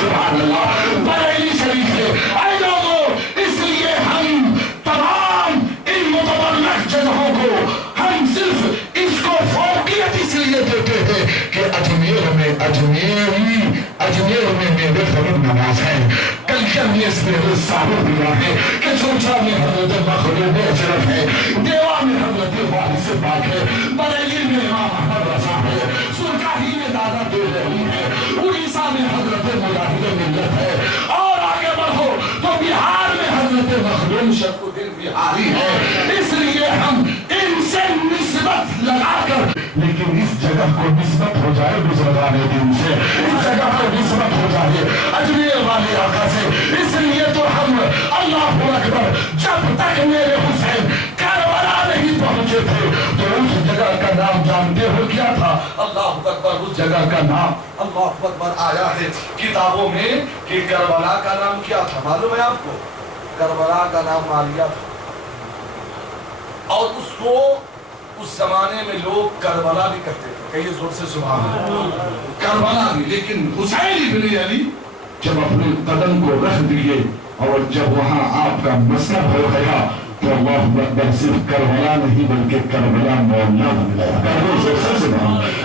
سبحان اللہ، بریلی شریف ہے۔ اے لوگوں، اس لیے ہم تمام ان متبرک جگہوں کو ہم صرف اس کو فوقیت اس لیے دیتے ہیں کہ اجمیر میں میرے غریب نواز ہیں، کلکر میں اس میرے صاحب دیا ہے، کہ چھوچا میں حضرت مخدوم اشرف ہے، دیوا میں حضرت وارث پاک ہے، بریلی میں امام احمد رضا ہے، سرکاہی میں دادا دیوبندی ہے، اڑیسہ میں حضرت مجاہد ملت ہے، اور آگے بڑھو تو بہار میں حضرت مخدوم شرف الدین بہاری ہے۔ اس لیے ہم ان سے نسبت لگا کر، لیکن اس جگہ کو نسبت ہو جائے بزرگان دین سے، اس جگہ کو نسبت ہو جائے اجمیر والے آقا سے، اس لیے تو ہم اللہ اکبر جب تک تک میرے حسین کربلا نہیں پہنچے تھے تو اس جگہ کا نام جانتے ہو کیا تھا؟ اللہ اکبر. اس جگہ کا نام اللہ اکبر آیا ہے کتابوں میں کہ کربلا کا نام کیا تھا معلوم ہے آپ کو؟ کربلا کا نام مالیہ تھا. اور اس کو اس زمانے میں لوگ کربلا بھی کہتے تھے. کہیے زور سے سبحان اللہ. کربلا بھی. لیکن حسین ابن علی جب اپنے قدم کو رکھ دیے اور جب وہاں آپ کا مسئلہ ہو گیا تو اللہ اکبر صرف کربلا نہیں بلکہ کربلا مولا بن گیا.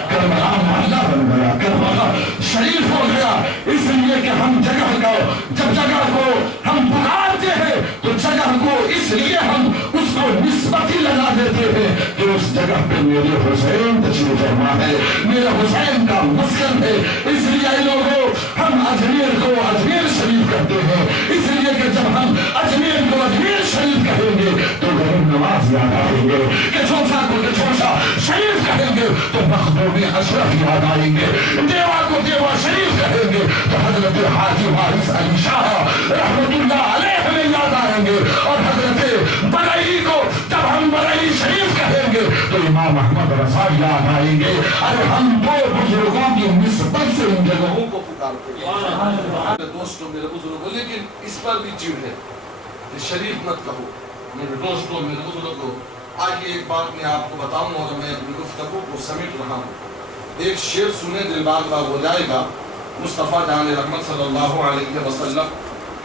کربلا مولا بن گیا. کربلا شریف ہو گیا. اس لیے کہ ہم جگہ کو جب جگہ کو ہم پکارتے ہیں تو جگہ کو اس لیے ہم اس کو نسبت ہی لگا دیتے ہیں کہ اس جگہ پہ میرے حسین تشریف فرما ہے, میرے حسین کا مسکن ہے. اس لیے لوگوں ہم اجمیر کو اجمیر شریف کہتے ہیں. اس لیے کہ جب ہم اجمیر کو اجمیر شریف کہیں گے تو غریب نواز یاد آئیں گے, کہ چوسا کو کہ چوسا شریف کہیں گے تو مخدوم اشرف یاد آئیں گے, دیوا کو دیوا شریف کہیں گے تو حضرت حاجی وارث علی شاہ رحمت اللہ علیہ ہمیں یاد آئیں گے, اور حضرت برئی کو جب ہم برئی شریف کہیں گے تو امام احمد رضا یاد آئیں گے. ارے ہم دو بزرگوں کی نسبت سے ان جگہوں کو پکارتے ہیں. دوستوں میرے بزرگوں, لیکن اس پر بھی چیڑ ہے کہ شریف مت کہو. میرے دوستوں میرے بزرگوں, آئیے ایک بات میں آپ کو بتاؤں اور میں اپنی گفتگو کو سمیٹ رہا ہوں. ایک شعر سنے دل باغ باغ ہو جائے گا. مصطفیٰ جان رحمت صلی اللہ علیہ وسلم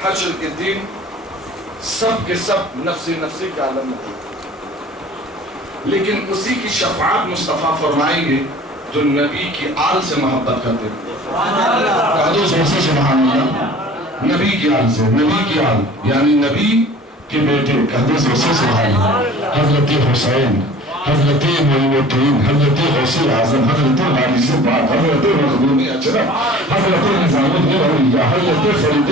حشر کے دن سب کے سب نفسی نفسی کے عالم میں, لیکن اسی کی شفاعت مصطفیٰ فرمائیں گے جو نبی کی آل سے محبت کرتے ہیں. سبحان اللہ. نبی کی آل سے, نبی کی آل یعنی نبی کے بیٹے سبحان اللہ, حضرت حسین, حضرت معین الدین, حضرت غوث اعظم, حضرت غالب بات, حضرت مخدوم اشرف, حضرت نظام الدین اولیاء, حضرت فرید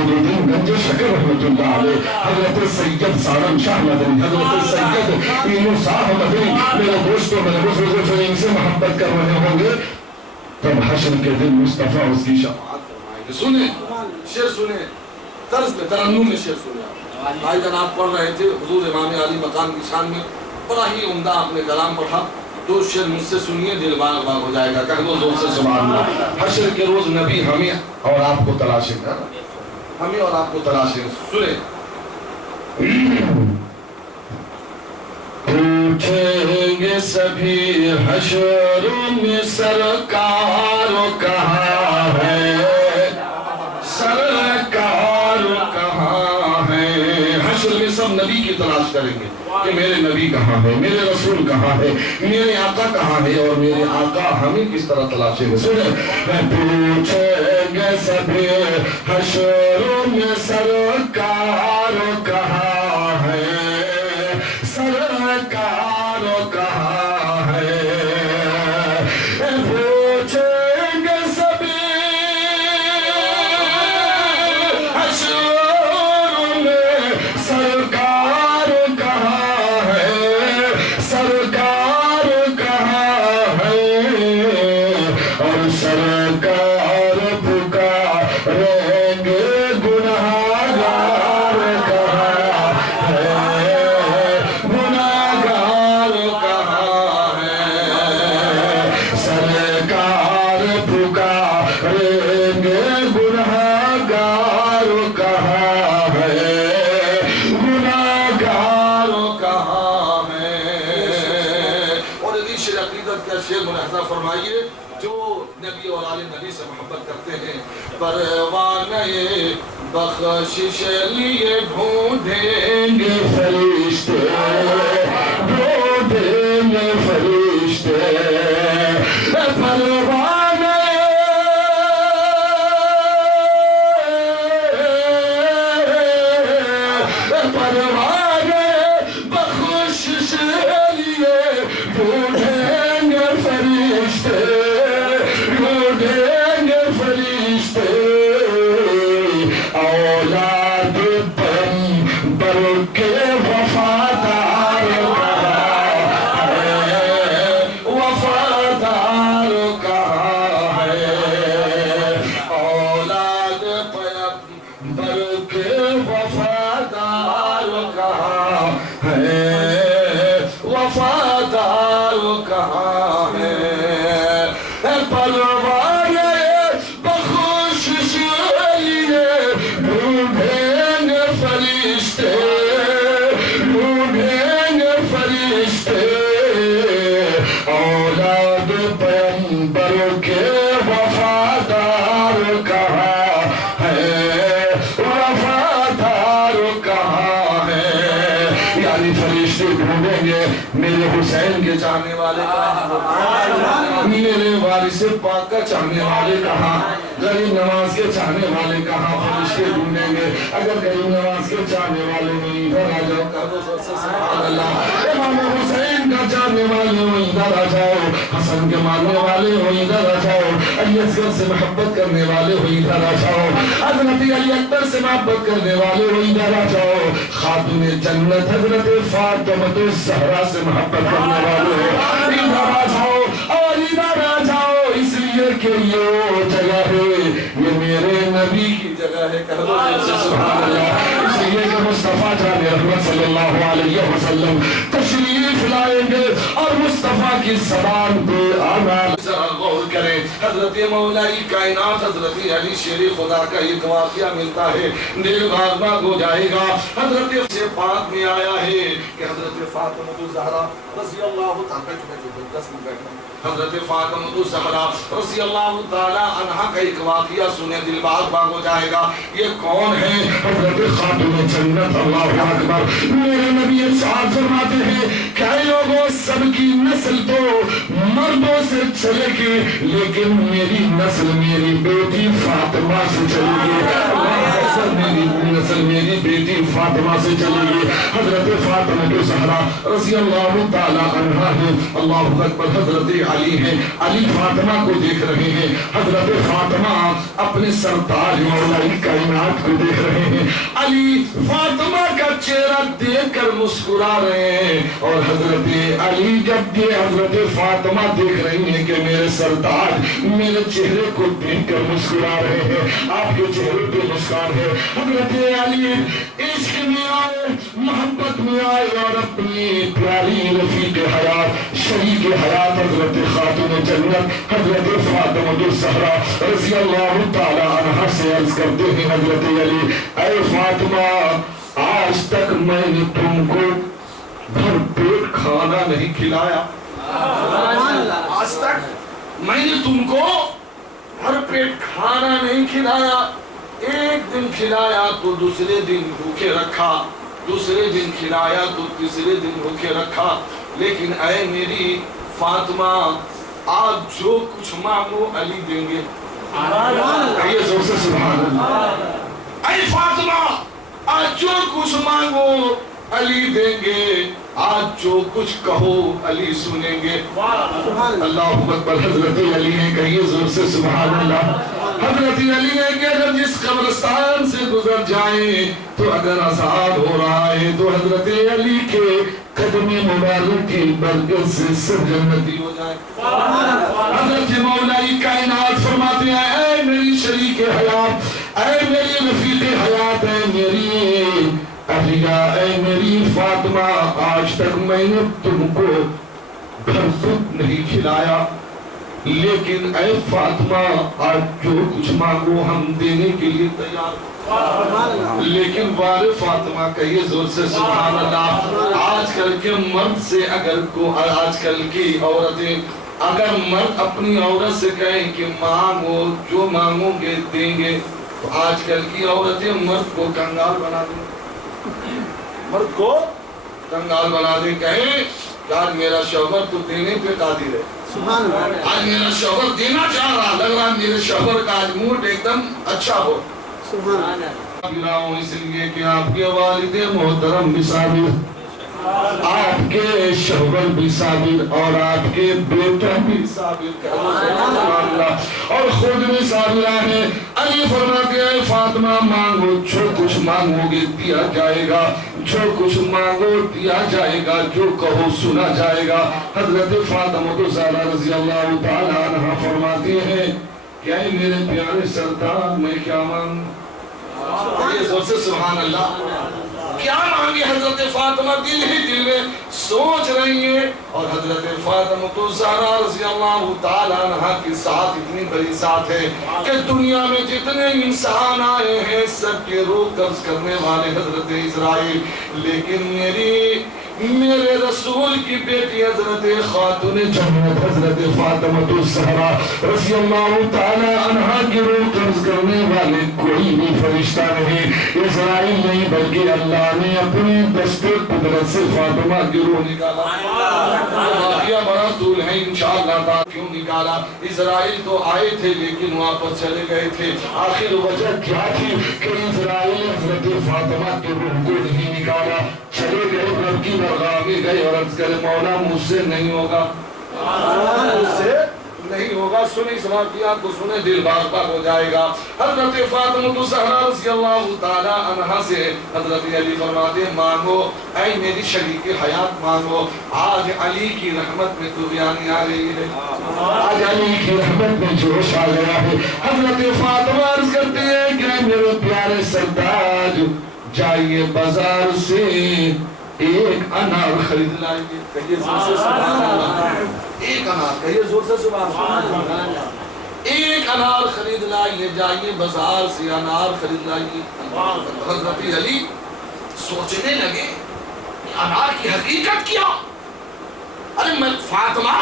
الدین گنج شکر رحمت اللہ علیہ, حضرت سید سالم شاہ مدنی, حضرت سید اینو صاحب مدنی. میرے دوستوں میرے بزرگوں جو ان سے محبت کر رہے ہوں گے تب حشر کے دن مصطفیٰ اس کی شفاعت فرمائیں گے. سنیں شعر, سنیں طرز میں ترنم میں شعر سنیں. بھائی جناب پڑھ رہے تھے حضور امام علی مقام کی شان میں, بڑا ہی عمدہ آپ نے کلام پڑھا. دو شعر مجھ سے سنیے دل باغ باغ ہو جائے گا. کہہ دو زور سے سبحان اللہ. حشر کے روز نبی ہمیں اور آپ کو تلاشیں گا, ہمیں اور آپ کو تلاشیں. سنیں پوچھیں گے سبھی حشر میں سرکار کہاں ہے, سرکار کہاں ہے. حشر میں سب نبی کی تلاش کریں گے کہ میرے نبی کہاں ہے, میرے رسول کہاں ہے, میرے آقا کہاں ہے, اور میرے آقا ہمیں کس طرح تلاشیں گے. سنیں پوچھیں گے سبھی حشر میں سرکار کہاں ہے, سرکار کہاں ہے. پوچھیں گے سبھی حشر میں سرکار کہاں ہے, سرکار کہاں ہے, اور سرکار پکاریں گے گناہگار کہاں ہے, گناہگار کہاں ہے. سرکار پکاریں گے گناہگار کہاں ہے, گناہگار کہاں ہے. اور عزیز شیر عقیدت کا شعر ملاحظہ فرمائیے جو نبی اور آل نبی سے محبت کرتے ہیں. پروانہ بخشش لیے ڈھونڈیں گے فرشتے, ڈھونڈیں گے فرشتے. پروانہ پروانہ بخشش لیے ڈھونڈیں گے فرشتے, ڈھونڈیں گے فرشتے. اولاد پیغمبر کے وفادار کہاں ہے, وفادار کہاں ہے. اولاد پیغمبر کے وفادار کہاں یعنی فرشتے ڈھونڈیں گے میرے حسین کے چاہنے والے کہاں، میرے وارث پاک کا چاہنے والے کہاں، غریب نواز کے چاہنے والے کہاں، فرشتے ڈھونڈیں گے اگر غریب نواز کے چاہنے والے نہیں ادھر آ جاؤ، کہہ دو سبحان اللہ، امام حسین کا چاہنے والے ہو ادھر آ جاؤ، حسن کے ماننے والے ہو ادھر آ جاؤ، علی اصغر سے محبت کرنے والے ہو ادھر آ جاؤ، حضرت علی اکبر سے محبت کرنے والے ہو ادھر آ جاؤ، خاتون جنت حضرت فاطمہ الزہرا سے محبت کرنے والے ہو ادھر آ جاؤ اور ادھر آ جاؤ، اس لیے کہ یہ وہ جگہ ہے، یہ میرے نبی کی جگہ ہے، کہہ دو سبحان اللہ، اس لیے کہ مصطفیٰ جان رحمت صلی اللہ علیہ وسلم تشریف لائیں گے اور مصطفیٰ کی زبان پہ آنا، ذرا غور کریں، حضرت مولائی کائنات حضرت علی شیر خدا کا ایک واقعہ ملتا ہے، دل باغ باغ ہو جائے گا، حضرت سے پاک میں آیا ہے کہ حضرت فاطمہ الزہرا رضی اللہ تعالیٰ حضرت فاطمہ الزہرا رضی اللہ تعالیٰ عنہ کا ایک واقعہ سنے دل باغ باغ ہو جائے گا، یہ کون ہے؟ حضرت خاتون جنت، اللہ اکبر، میرے نبی ارشاد فرماتے ہیں کہ اے لوگوں سب کی نسل تو مردوں سے چلے گی لیکن میری نسل میری بیٹی فاطمہ سے چلے گی، میری نسل میری بیٹی فاطمہ سے چلے گی، حضرت فاطمہ الزہرا رضی اللہ تعالیٰ عنہ ہے، اللہ اکبر، حضرت علی ہیں، علی فاطمہ کو دیکھ رہے ہیں، حضرت فاطمہ اپنے سرتاج مولائی کائنات کو دیکھ رہے ہیں، علی فاطمہ کا چہرہ دیکھ کر مسکرا رہے ہیں، اور حضرت علی جب یہ حضرت فاطمہ دیکھ رہی ہیں کہ میرے سرتاج میرے چہرے کو دیکھ کر مسکرا رہے ہیں، آپ کے چہرے پہ مسکان ہے، حضرت علی عشق میں آئے، محبت میں آئے اور اپنی پیاری رفیق حیات شریک حیات حضرت خاتون جنت حضرت فاطمہ الزہرا رضی اللہ تعالی عنہا سے عرض کرتے ہیں، حضرت علی اے فاطمہ آج تک میں نے تم کو بھر پیٹ کھانا نہیں کھلایا، آج تک میں نے تم کو بھر پیٹ کھانا نہیں کھلایا، ایک دن کھلایا تو دوسرے دن بھوکے رکھا، دوسرے دن کھلایا تو تیسرے دن بھوکے رکھا، لیکن اے میری فاطمہ آج جو کچھ مانگو علی دیں گے، کہیے زور سے سبحان اللہ، اے فاطمہ آج جو کچھ مانگو علی دیں گے، آج جو کچھ کہو علی سنیں گے، اللہ اکبر، حضرت علی نے کہیے زور سے سبحان اللہ، حضرت علی نے کہ اگر جس قبرستان سے گزر جائیں تو اگر عذاب ہو رہا ہے تو حضرت علی کے قدم مبارک کی برکت سے سب جنتی ہو جائے، حضرت مولائی کائنات فرماتے ہیں اے میری شریک حیات، اے میری رفیق حیات، اے میری علیہ، اے میری فاطمہ آج تک میں نے تم کو بھرپور نہیں کھلایا، لیکن اے فاطمہ آج جو کچھ مانگو ہم دینے کے لیے تیار، لیکن وار فاطمہ کہیے زور سے سبحان اللہ، آج کل کے مرد سے اگر کو آج کل کی عورتیں اگر مرد اپنی عورت سے کہیں کہ مانگو جو مانگو گے دیں گے، تو آج کل کی عورتیں مرد کو کنگال بنا دیں، مرد کو کنگال بنا دیں، کہیں کہ آج میرا شوہر تو دینے پہ قادر ہے، آج میرا شوہر دینا چاہ رہا، لگ رہا میرے شوہر کا آج موڈ ایک دم اچھا ہو، اس لیے کہ آپ کے والد محترم بھی صابر، آپ کے شوہر بھی صابر اور آپ کے بیٹا بھی صابر، اور خود بھی صابرہ ہیں، علی فرماتے ہیں فاطمہ مانگو جو کچھ مانگو گے دیا جائے گا، جو کچھ مانگو دیا جائے گا، جو کہو سنا جائے گا، حضرت فاطمہ الزہرا رضی اللہ تعالی عنہا فرماتی ہیں کہ اے میرے پیارے سردار میں کیا مانگوں، یہ زور سے سبحان اللہ، کیا مانگے حضرت فاطمہ دل ہی دل میں سوچ رہی ہیں، اور حضرت فاطمہ الزہرا رضی اللہ تعالی عنہا کی ساتھ اتنی بڑی ساتھ ہے کہ دنیا میں جتنے انسان آئے ہیں سب کے روح قبض کرنے والے حضرت اسرائیل، لیکن میری میرے رسول کی بیٹی حضرت خاتون جنت حضرت فاطمہ الزہرا رضی اللہ تعالی عنہا کی روح قبض کرنے والے کوئی بھی فرشتہ نہیں، اسرائیل نہیں، بلکہ اللہ نے اپنے دست قدرت سے فاطمہ کی روح نکالا۔ واقعہ بڑا طول ہے انشاءاللہ تعالی۔ کیوں نکالا؟ اسرائیل تو آئے تھے لیکن واپس چلے گئے تھے۔ آخر وجہ کیا تھی کہ اسرائیل حضرت فاطمہ کی روح کو نہیں نکالا؟ چلے گئے رب کی درگاہ میں گئے اور عرض کرے مولا مجھ سے نہیں ہوگا، مجھ سے نہیں ہوگا۔ سنیں اس واقعہ کو، سنیں دل باغ باغ ہو جائے گا۔ حضرت فاطمہ الزہرا رضی اللہ تعالی عنہا سے حضرت علی فرماتے مانگو اے میری شریک حیات مانگو، آج علی کی رحمت میں طغیانی آ رہی ہے، آج علی کی رحمت میں جوش آ گیا ہے۔ حضرت فاطمہ عرض کرتے ہیں کہ میرے پیارے سردار جائیے بازار سے ایک انار خرید لائیے۔ کہیے زور سے سبحان اللہ۔ ایک انار، کہیے زور سے سبحان اللہ۔ ایک انار خرید لائیے، جائیے بازار سے انار خرید لائیے۔ حضرت علی سوچنے لگے کہ انار کی حقیقت کیا؟ ارے میں فاطمہ،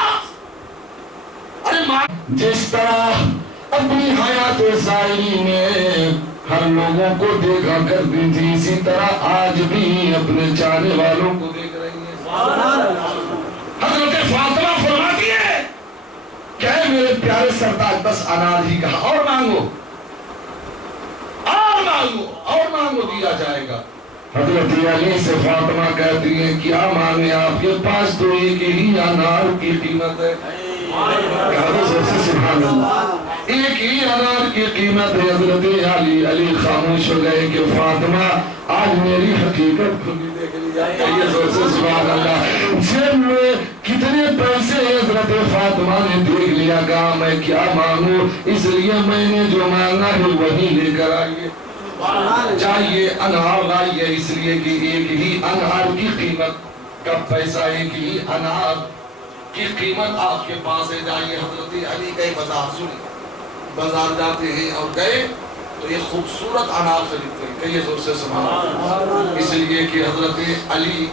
ارے ماں جس طرح اپنی حیات ظاہری میں ہر لوگوں کو دیکھا کرتی تھی، اسی طرح آج بھی اپنے چاہنے والوں کو دیکھ رہی ہے۔ حضرت فاطمہ فرماتی ہے کہ میرے پیارے سردار بس انار ہی کہا، اور مانگو، اور مانگو، اور مانگو، دیا جائے گا۔ حضرت علی سے فاطمہ کہتی ہیں کیا مانگے آپ کے پاس تو ایک ہی انار کی قیمت ہے۔ سبحان اللہ، ایک ہی انار کی قیمت ہے۔ حضرت علی خاموش ہو گئے کہ فاطمہ آج میری حقیقت کھلی دیکھ لی جائے۔ سبحان اللہ، جب میں کتنے پیسے حضرت فاطمہ نے دیکھ لیا، کہا میں کیا مانگوں، اس لیے میں نے جو مانگا ہے وہی لے کر آئیے، جائیے انار لائیے، اس لیے کہ ایک ہی انار کی قیمت کا پیسہ، ایک ہی انار کی قیمت آپ کے پاس ہے، جائیے۔ حضرت علی گئے بازار، سنیں بازار جاتے ہیں اور گئے تو یہ خوبصورت انار خریدتے ہیں۔ کہیے زور سے سبحان اللہ۔ اس لیے کہ حضرت علی،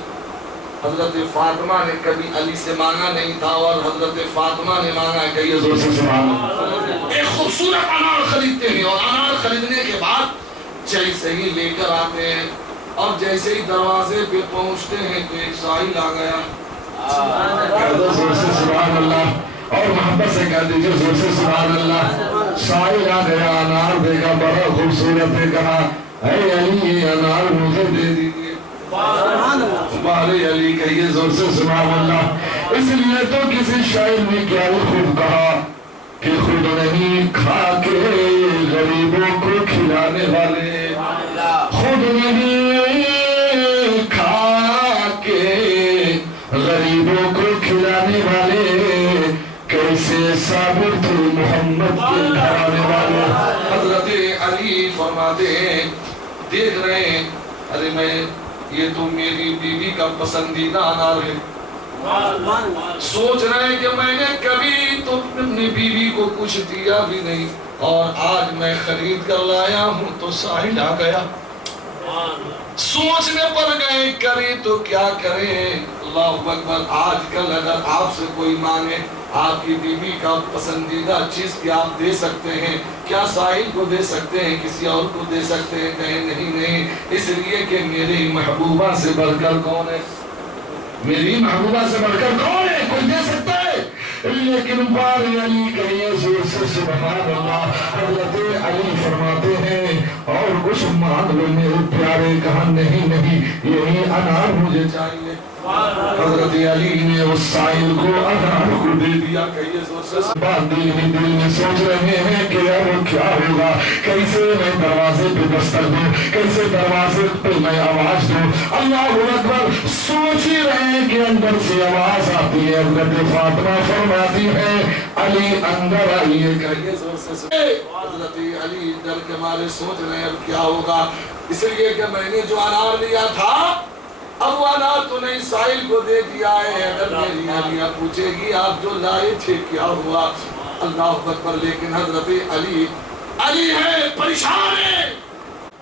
حضرت فاطمہ نے کبھی علی سے مانگا نہیں تھا اور حضرت فاطمہ نے مانگا ہے۔ کہیے زور سے سبحان اللہ۔ ایک خوبصورت انار خریدتے ہیں اور انار خریدنے کے بعد جیسے ہی لے کر آتے ہیں اور جیسے ہی دروازے پہ پہنچتے ہیں تو ایک سائل آ گیا۔ زور سے سبحان اللہ، اور محبت سے کہہ دیجئے زور سے سبحان اللہ۔ سائل آ گیا، انار دیکھا، بڑا خوبصورت ہے، کہا اے علی یہ انار مجھے دے دیجئے۔ بارے علی کہیے زور سے سبحان اللہ۔ اس لیے تو کسی شاعر نے کیا خود کہا کہ خود نہیں کھا کے غریبوں کو کھلانے والے، خود نہیں کھا کے غریبوں کو کھلانے والے، کیسے ثابت تھے محمد کے کھانے والے۔ حضرت علی فرماتے ہیں دیکھ رہے ہیں، ارے میں یہ تو میری بیوی کا پسندیدہ انار ہے، سوچ رہے ہیں کہ میں نے کبھی تو اپنی بیوی کو کچھ دیا بھی نہیں اور آج میں خرید کر لایا ہوں تو ساحل آ گیا۔ سوچنے پر گئے کریں تو کیا کریں۔ اللہ اکبر، آج کل اگر آپ سے کوئی مانگے آپ کی بیوی کا پسندیدہ چیز کیا آپ دے سکتے ہیں؟ کیا ساحل کو دے سکتے ہیں، کسی اور کو دے سکتے ہیں؟ کہیں نہیں، اس لیے کہ میری محبوبہ سے بڑھ کر کون ہے، میری محبوبہ سے بڑھ کر کون ہے، کوئی دے سکتا ہے؟ لیکن بار علی کہیے زور سے سبحان اللہ۔ حضرت علی فرماتے ہیں اور کچھ مانگ لو میرے پیارے، کہا نہیں یہی انار مجھے چاہیے۔ حضرت علی نے اس سائل کو انار کو دے دیا۔ کہیے زور سے بات دل میں سوچ رہے ہیں کہ اب کیا ہوگا، کیسے میں دروازے پہ دستک دوں، کیسے دروازے پہ میں آواز دوں۔ اللہ اکبر، سوچ ہی رہے ہیں کہ اندر سے آواز آتی ہے۔ حضرت فاطمہ فرماتی ہے علی اندر آئیے۔ کہیے زور سے حضرت علی ڈر کے مارے سوچ رہے ہیں اب کیا ہوگا، اس لیے کہ میں نے جو انار لیا تھا اب وہ انار تو نہیں سائل کو دے دیا ہے۔ اگر میری علیہ پوچھے گی آپ جو لائے تھے کیا ہوا؟ اللہ اکبر۔ لیکن حضرت علی ہے، پریشان ہے،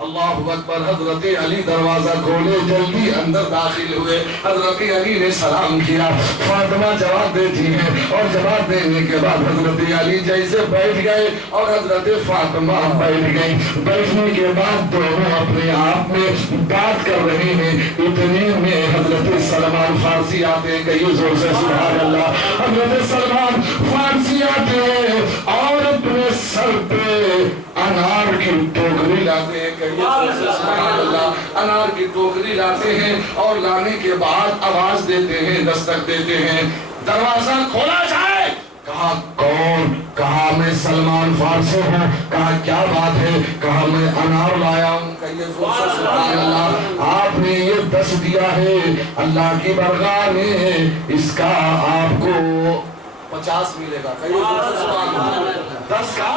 اللہ اکبر. حضرت علی دروازہ کھولے, جلدی اندر داخل ہوئے. حضرت علی نے سلام کیا. فاطمہ جواب دیتی ہیں اور جواب دینے کے بعد حضرت علی جیسے بیٹھ گئے اور حضرت فاطمہ بیٹھ گئی. بیٹھنے کے بعد دونوں اپنے آپ میں بات کر رہے ہیں. اتنے میں حضرت سلمان فارسی آتے ہیں. کہیے زور سے سبحان اللہ. حضرت سلمان فارسی آتے ہیں اور اپنے سر پہ انار کی ٹوکری لاتے ہیں. کہیے سبحان اللہ. انار کی ٹوکری لاتے ہیں اور لانے کے بعد آواز دیتے ہیں, دستک دیتے ہیں, دروازہ کھولا جائے. کہا کون؟ کہا میں سلمان فارسی ہوں. کہا کیا بات ہے؟ کہا میں انار لایا ہوں. کہیے سبحان اللہ. آپ نے یہ دس دیا ہے اللہ کی برگاہ میں, اس کا آپ کو 50 ملے گا. کہیے سبحان اللہ. 10 کا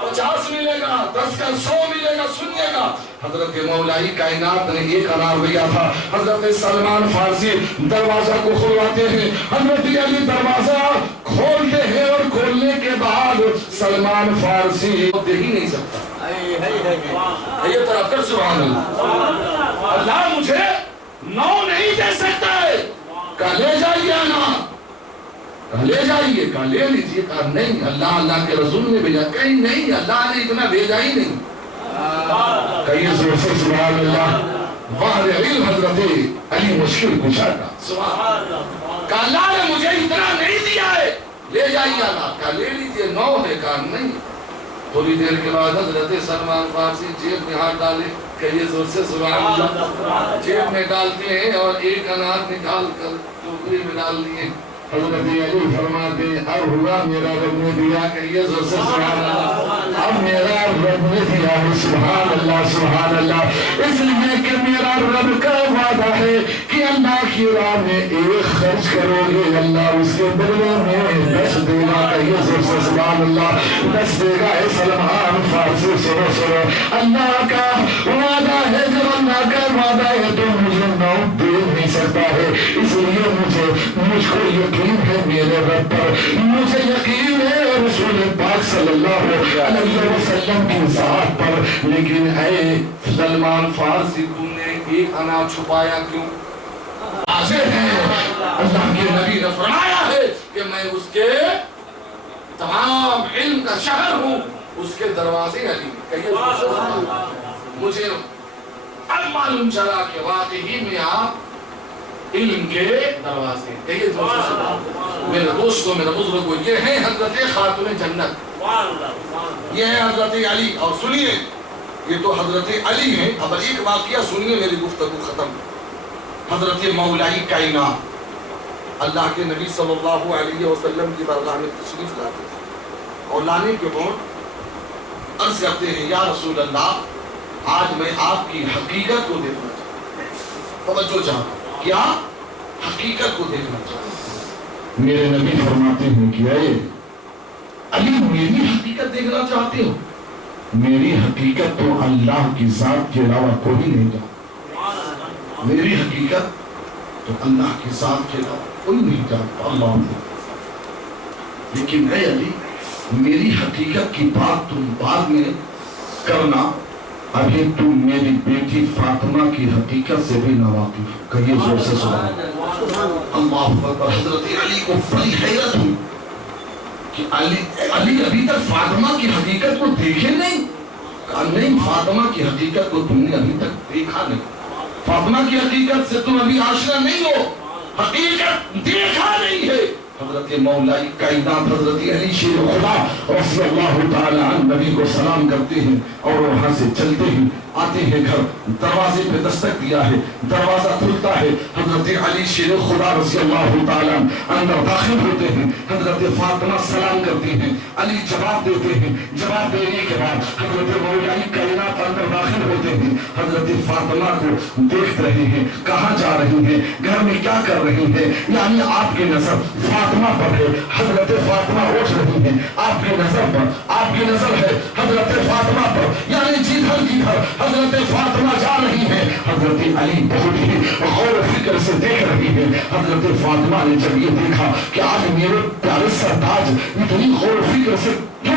50 ملے گا, 10 کا 100 ملے گا. سنیے گا, حضرت مولائی کائنات نے ایک انار دیا تھا. حضرت سلمان فارسی دروازہ کو کھلواتے ہیں. حضرت علی دروازہ کھولتے ہیں اور کھولنے کے بعد سلمان فارسی دے ہی نہیں سکتا. یہ طرف کر سبحان اللہ. اللہ مجھے 9 نہیں دے سکتا ہے. کہا لے جائیے انار. کہا لے جائیے. کہا لے لیجیے. کہا نہیں, اللہ کے رسول نے بھیجا. کہیں نہیں, اللہ نے اتنا بھیجا ہی نہیں. کہیے زور سے سبحان اللہ. بحر علم حضرت علی مشکل کشا کا. کہا اللہ نے مجھے اتنا نہیں دیا ہے, لے جائیے انار. کہا لے لیجیے, 9 ہے. کہا نہیں. تھوڑی دیر کے بعد حضرت سلمان فارسی جیب میں ہاتھ ڈالے. کہیے زور سے سبحان اللہ. جیب میں ڈالتے ہیں اور ایک انار نکال کر ٹوکری میں ڈال دیے. حضرت علی فرماتے ہیں اب ہوا میرا رب نے دیا. کہیے زور سے سبحان اللہ. اب میرا رب نے دیا ہے. سبحان اللہ سبحان اللہ. اس لیے کہ میرا رب کا وعدہ ہے کہ اللہ کی راہ میں ایک خرچ کرو گے, اللہ اس کے بدلے میں 10 دے گا. کہیے زور سے سبحان اللہ. 10 دے گا. سلمان فارسی سنو سنو, اللہ کا وعدہ ہے. جب اللہ کا وعدہ ہے تو مجھے 9 دے نہیں سکتا ہے. اس لیے مجھ کو یقین ہے میرے رب پر, مجھے یقین ہے رسول پاک صلی اللہ علیہ وسلم کی ذات پر. لیکن اے سلمان فارسی, تم نے ایک انار چھپایا کیوں؟ واضح ہے اللہ کے نبی نے فرمایا ہے کہ میں اس کے تمام علم کا شہر ہوں, اس کے دروازے علی. کہیے مجھے اب معلوم چلا کہ واقعی میں آپ علم کے دروازے. کہیے میرے دوستوں, میرے بزرگوں, یہ ہے حضرت خاتون جنت, یہ ہے حضرت علی. اور سنیے, یہ تو حضرت علی ہیں. اب ایک واقعہ سنیے, میری گفتگو ختم. حضرت مولائی کائنات اللہ کے نبی صلی اللہ علیہ وسلم کی بارگاہ میں تشریف لاتے ہیں اور لانے کے بعد عرض کرتے ہیں یا رسول اللہ, آج میں آپ کی حقیقت کو دیکھنا چاہتا ہوں. توجہ چاہتا ہوں, کیا حقیقت کو دیکھنا چاہتا ہوں. میرے نبی فرماتے ہیں کہ اے علی, میری حقیقت دیکھنا چاہتے ہو؟ میری حقیقت تو اللہ کی ذات کے علاوہ کوئی نہیں جانتا. میری حقیقت تو اللہ کی ذات کے علاوہ کوئی نہیں جانتا, اللہ نے. لیکن اے علی, میری حقیقت کی بات تم بعد میں کرنا, ابھی تم میری بیٹی فاطمہ کی حقیقت سے بھی ناواقف. کہیے زور سے سبحان اللہ. حضرت علی کو بڑی حیرت ہوئی کہ علی ابھی تک فاطمہ کی حقیقت کو دیکھے نہیں. کہا نہیں, فاطمہ کی حقیقت کو تم نے ابھی تک دیکھا نہیں. فاطمہ کی حقیقت سے تم ابھی آشنا نہیں ہو, حقیقت دیکھا نہیں ہے. حضرت مولائی کائنات حضرت علی شیر خدا رضی اللہ تعالی عنہ نبی کو سلام کرتے ہیں اور وہاں سے چلتے ہیں آتے ہیں گھر. دروازے پہ دستک دیا ہے, دروازہ کھلتا ہے. حضرت علی شیر خدا رضی اللہ تعالی عنہ اندر داخل ہوتے ہیں. حضرت فاطمہ سلام کرتی ہیں, علی جواب دیتے ہیں. جواب دینے کے بعد حضرت مولائی کائنات اندر داخل ہوتے ہیں. حضرت فاطمہ کو دیکھ رہے ہیں, کہاں جا رہی ہیں, گھر میں کیا کر رہی ہیں. یعنی آپ کی نظر فاطمہ پر ہے. حضرت فاطمہ اٹھ رہی ہیں, آپ کی نظر پر, آپ کی نظر ہے حضرت فاطمہ پر. یعنی جدھر جدھر حضرت فاطمہ جا رہی ہیں, حضرت علی بہت ہی غور و فکر سے دیکھ رہی ہیں. حضرت فاطمہ نے جب یہ دیکھا کہ آج میرے پیارے سرتاج اتنی غور و فکر سے کیوں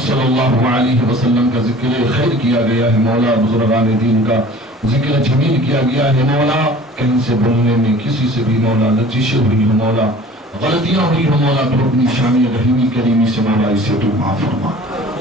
پاک صلی اللہ علیہ وسلم کا ذکر خیر کیا گیا ہے مولا، بزرگان دین کا ذکر جمیل کیا گیا ہے مولا، کہیں سے بولنے میں کسی سے بھی مولا لچشیں ہوئی ہو مولا، غلطیاں ہوئی ہو مولا، تو اپنی شان رحیمی کریمی سے مولا اسے تو معاف فرما،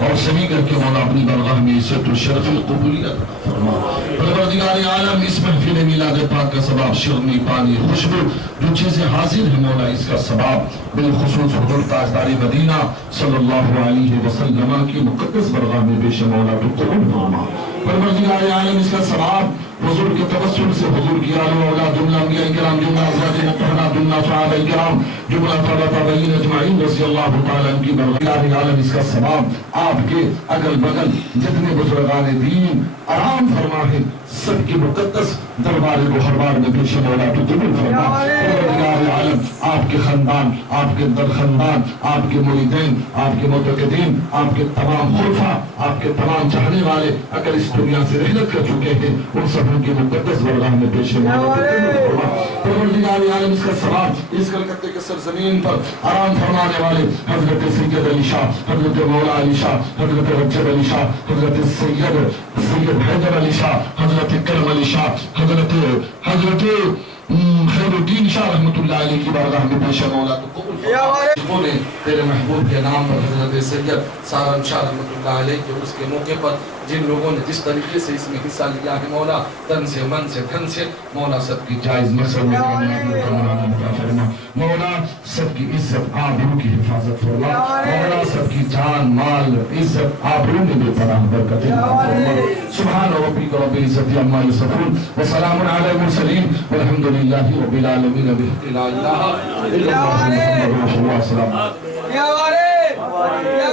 اور سبھی کر کے مولا اپنی درگاہ میں اسے تو شرف قبولیت فرما۔ پروردگار عالم اس محفل میلاد پاک کا ثواب، شرمی پانی خوشبو جو چیزیں حاضر ہیں مولا اس کا ثواب بالخصوص حضور تاجدار مدینہ صلی اللہ علیہ وسلم کی مقدس برگاہ میں بے شمولا تو قبول فرما۔ پروردگار عالم اس کا ثواب حضور کے توسل سے حضور کی آل و اولاد، جملہ انبیاء کرام، جملہ ازواج مطہرات، جملہ صحابہ کرام، جملہ تابعین اجمعین رضی اللہ تعالیٰ عنہ کی برکات عالم اس کا ثواب آپ کے اگل بگل جتنے بزرگان دین آرام فرما ہے سب کی مقدس دربار گوہروار میں پیش مولا تو قبول فرما۔ پروردگار عالم آپ کے خاندان، آپ کے در خاندان، آپ کے مریدین، آپ کے معتقدین، آپ کے تمام خلفاء، آپ کے تمام چاہنے والے اگر اس دنیا سے رحلت کر چکے ہیں ان سب کی مقدس برگاہ میں پیش مولا تو قبول فرما۔ پروردگار عالم اس کا ثواب اس کلکتے کے سرزمین پر آرام فرمانے والے حضرت سید علی شاہ، حضرت مولا علی شاہ، حضرت رجب علی شاہ، حضرت سید حیدر علی شاہ، حضرت کرم علی شاہ، حضرت خیر الدین شاہ رحمت اللہ علیہ کی بارگاہ میں پیش مولا تو قبول فرما۔ تیرے محبوب کے نام پر حضرت سید سارن شاہ رحمت اللہ علیہ کے اس کے موقع پر جن لوگوں نے جس طریقے سے اس میں حصہ لیا ہے مولا، تن سے من سے دھن سے مولا سب کی جائز مقصد میں فرما، مولا سب کی عزت آبرو کی حفاظت فرما، مولا سب کی جان مال عزت آبرو میں بے پناہ برکت فرما۔ سبحان ربک رب العزت عما یصفون وسلام علی المرسلین والحمد للہ رب العالمین بحق لا الہ الا اللہ محمد رسول اللہ صلی اللہ علیہ وسلم۔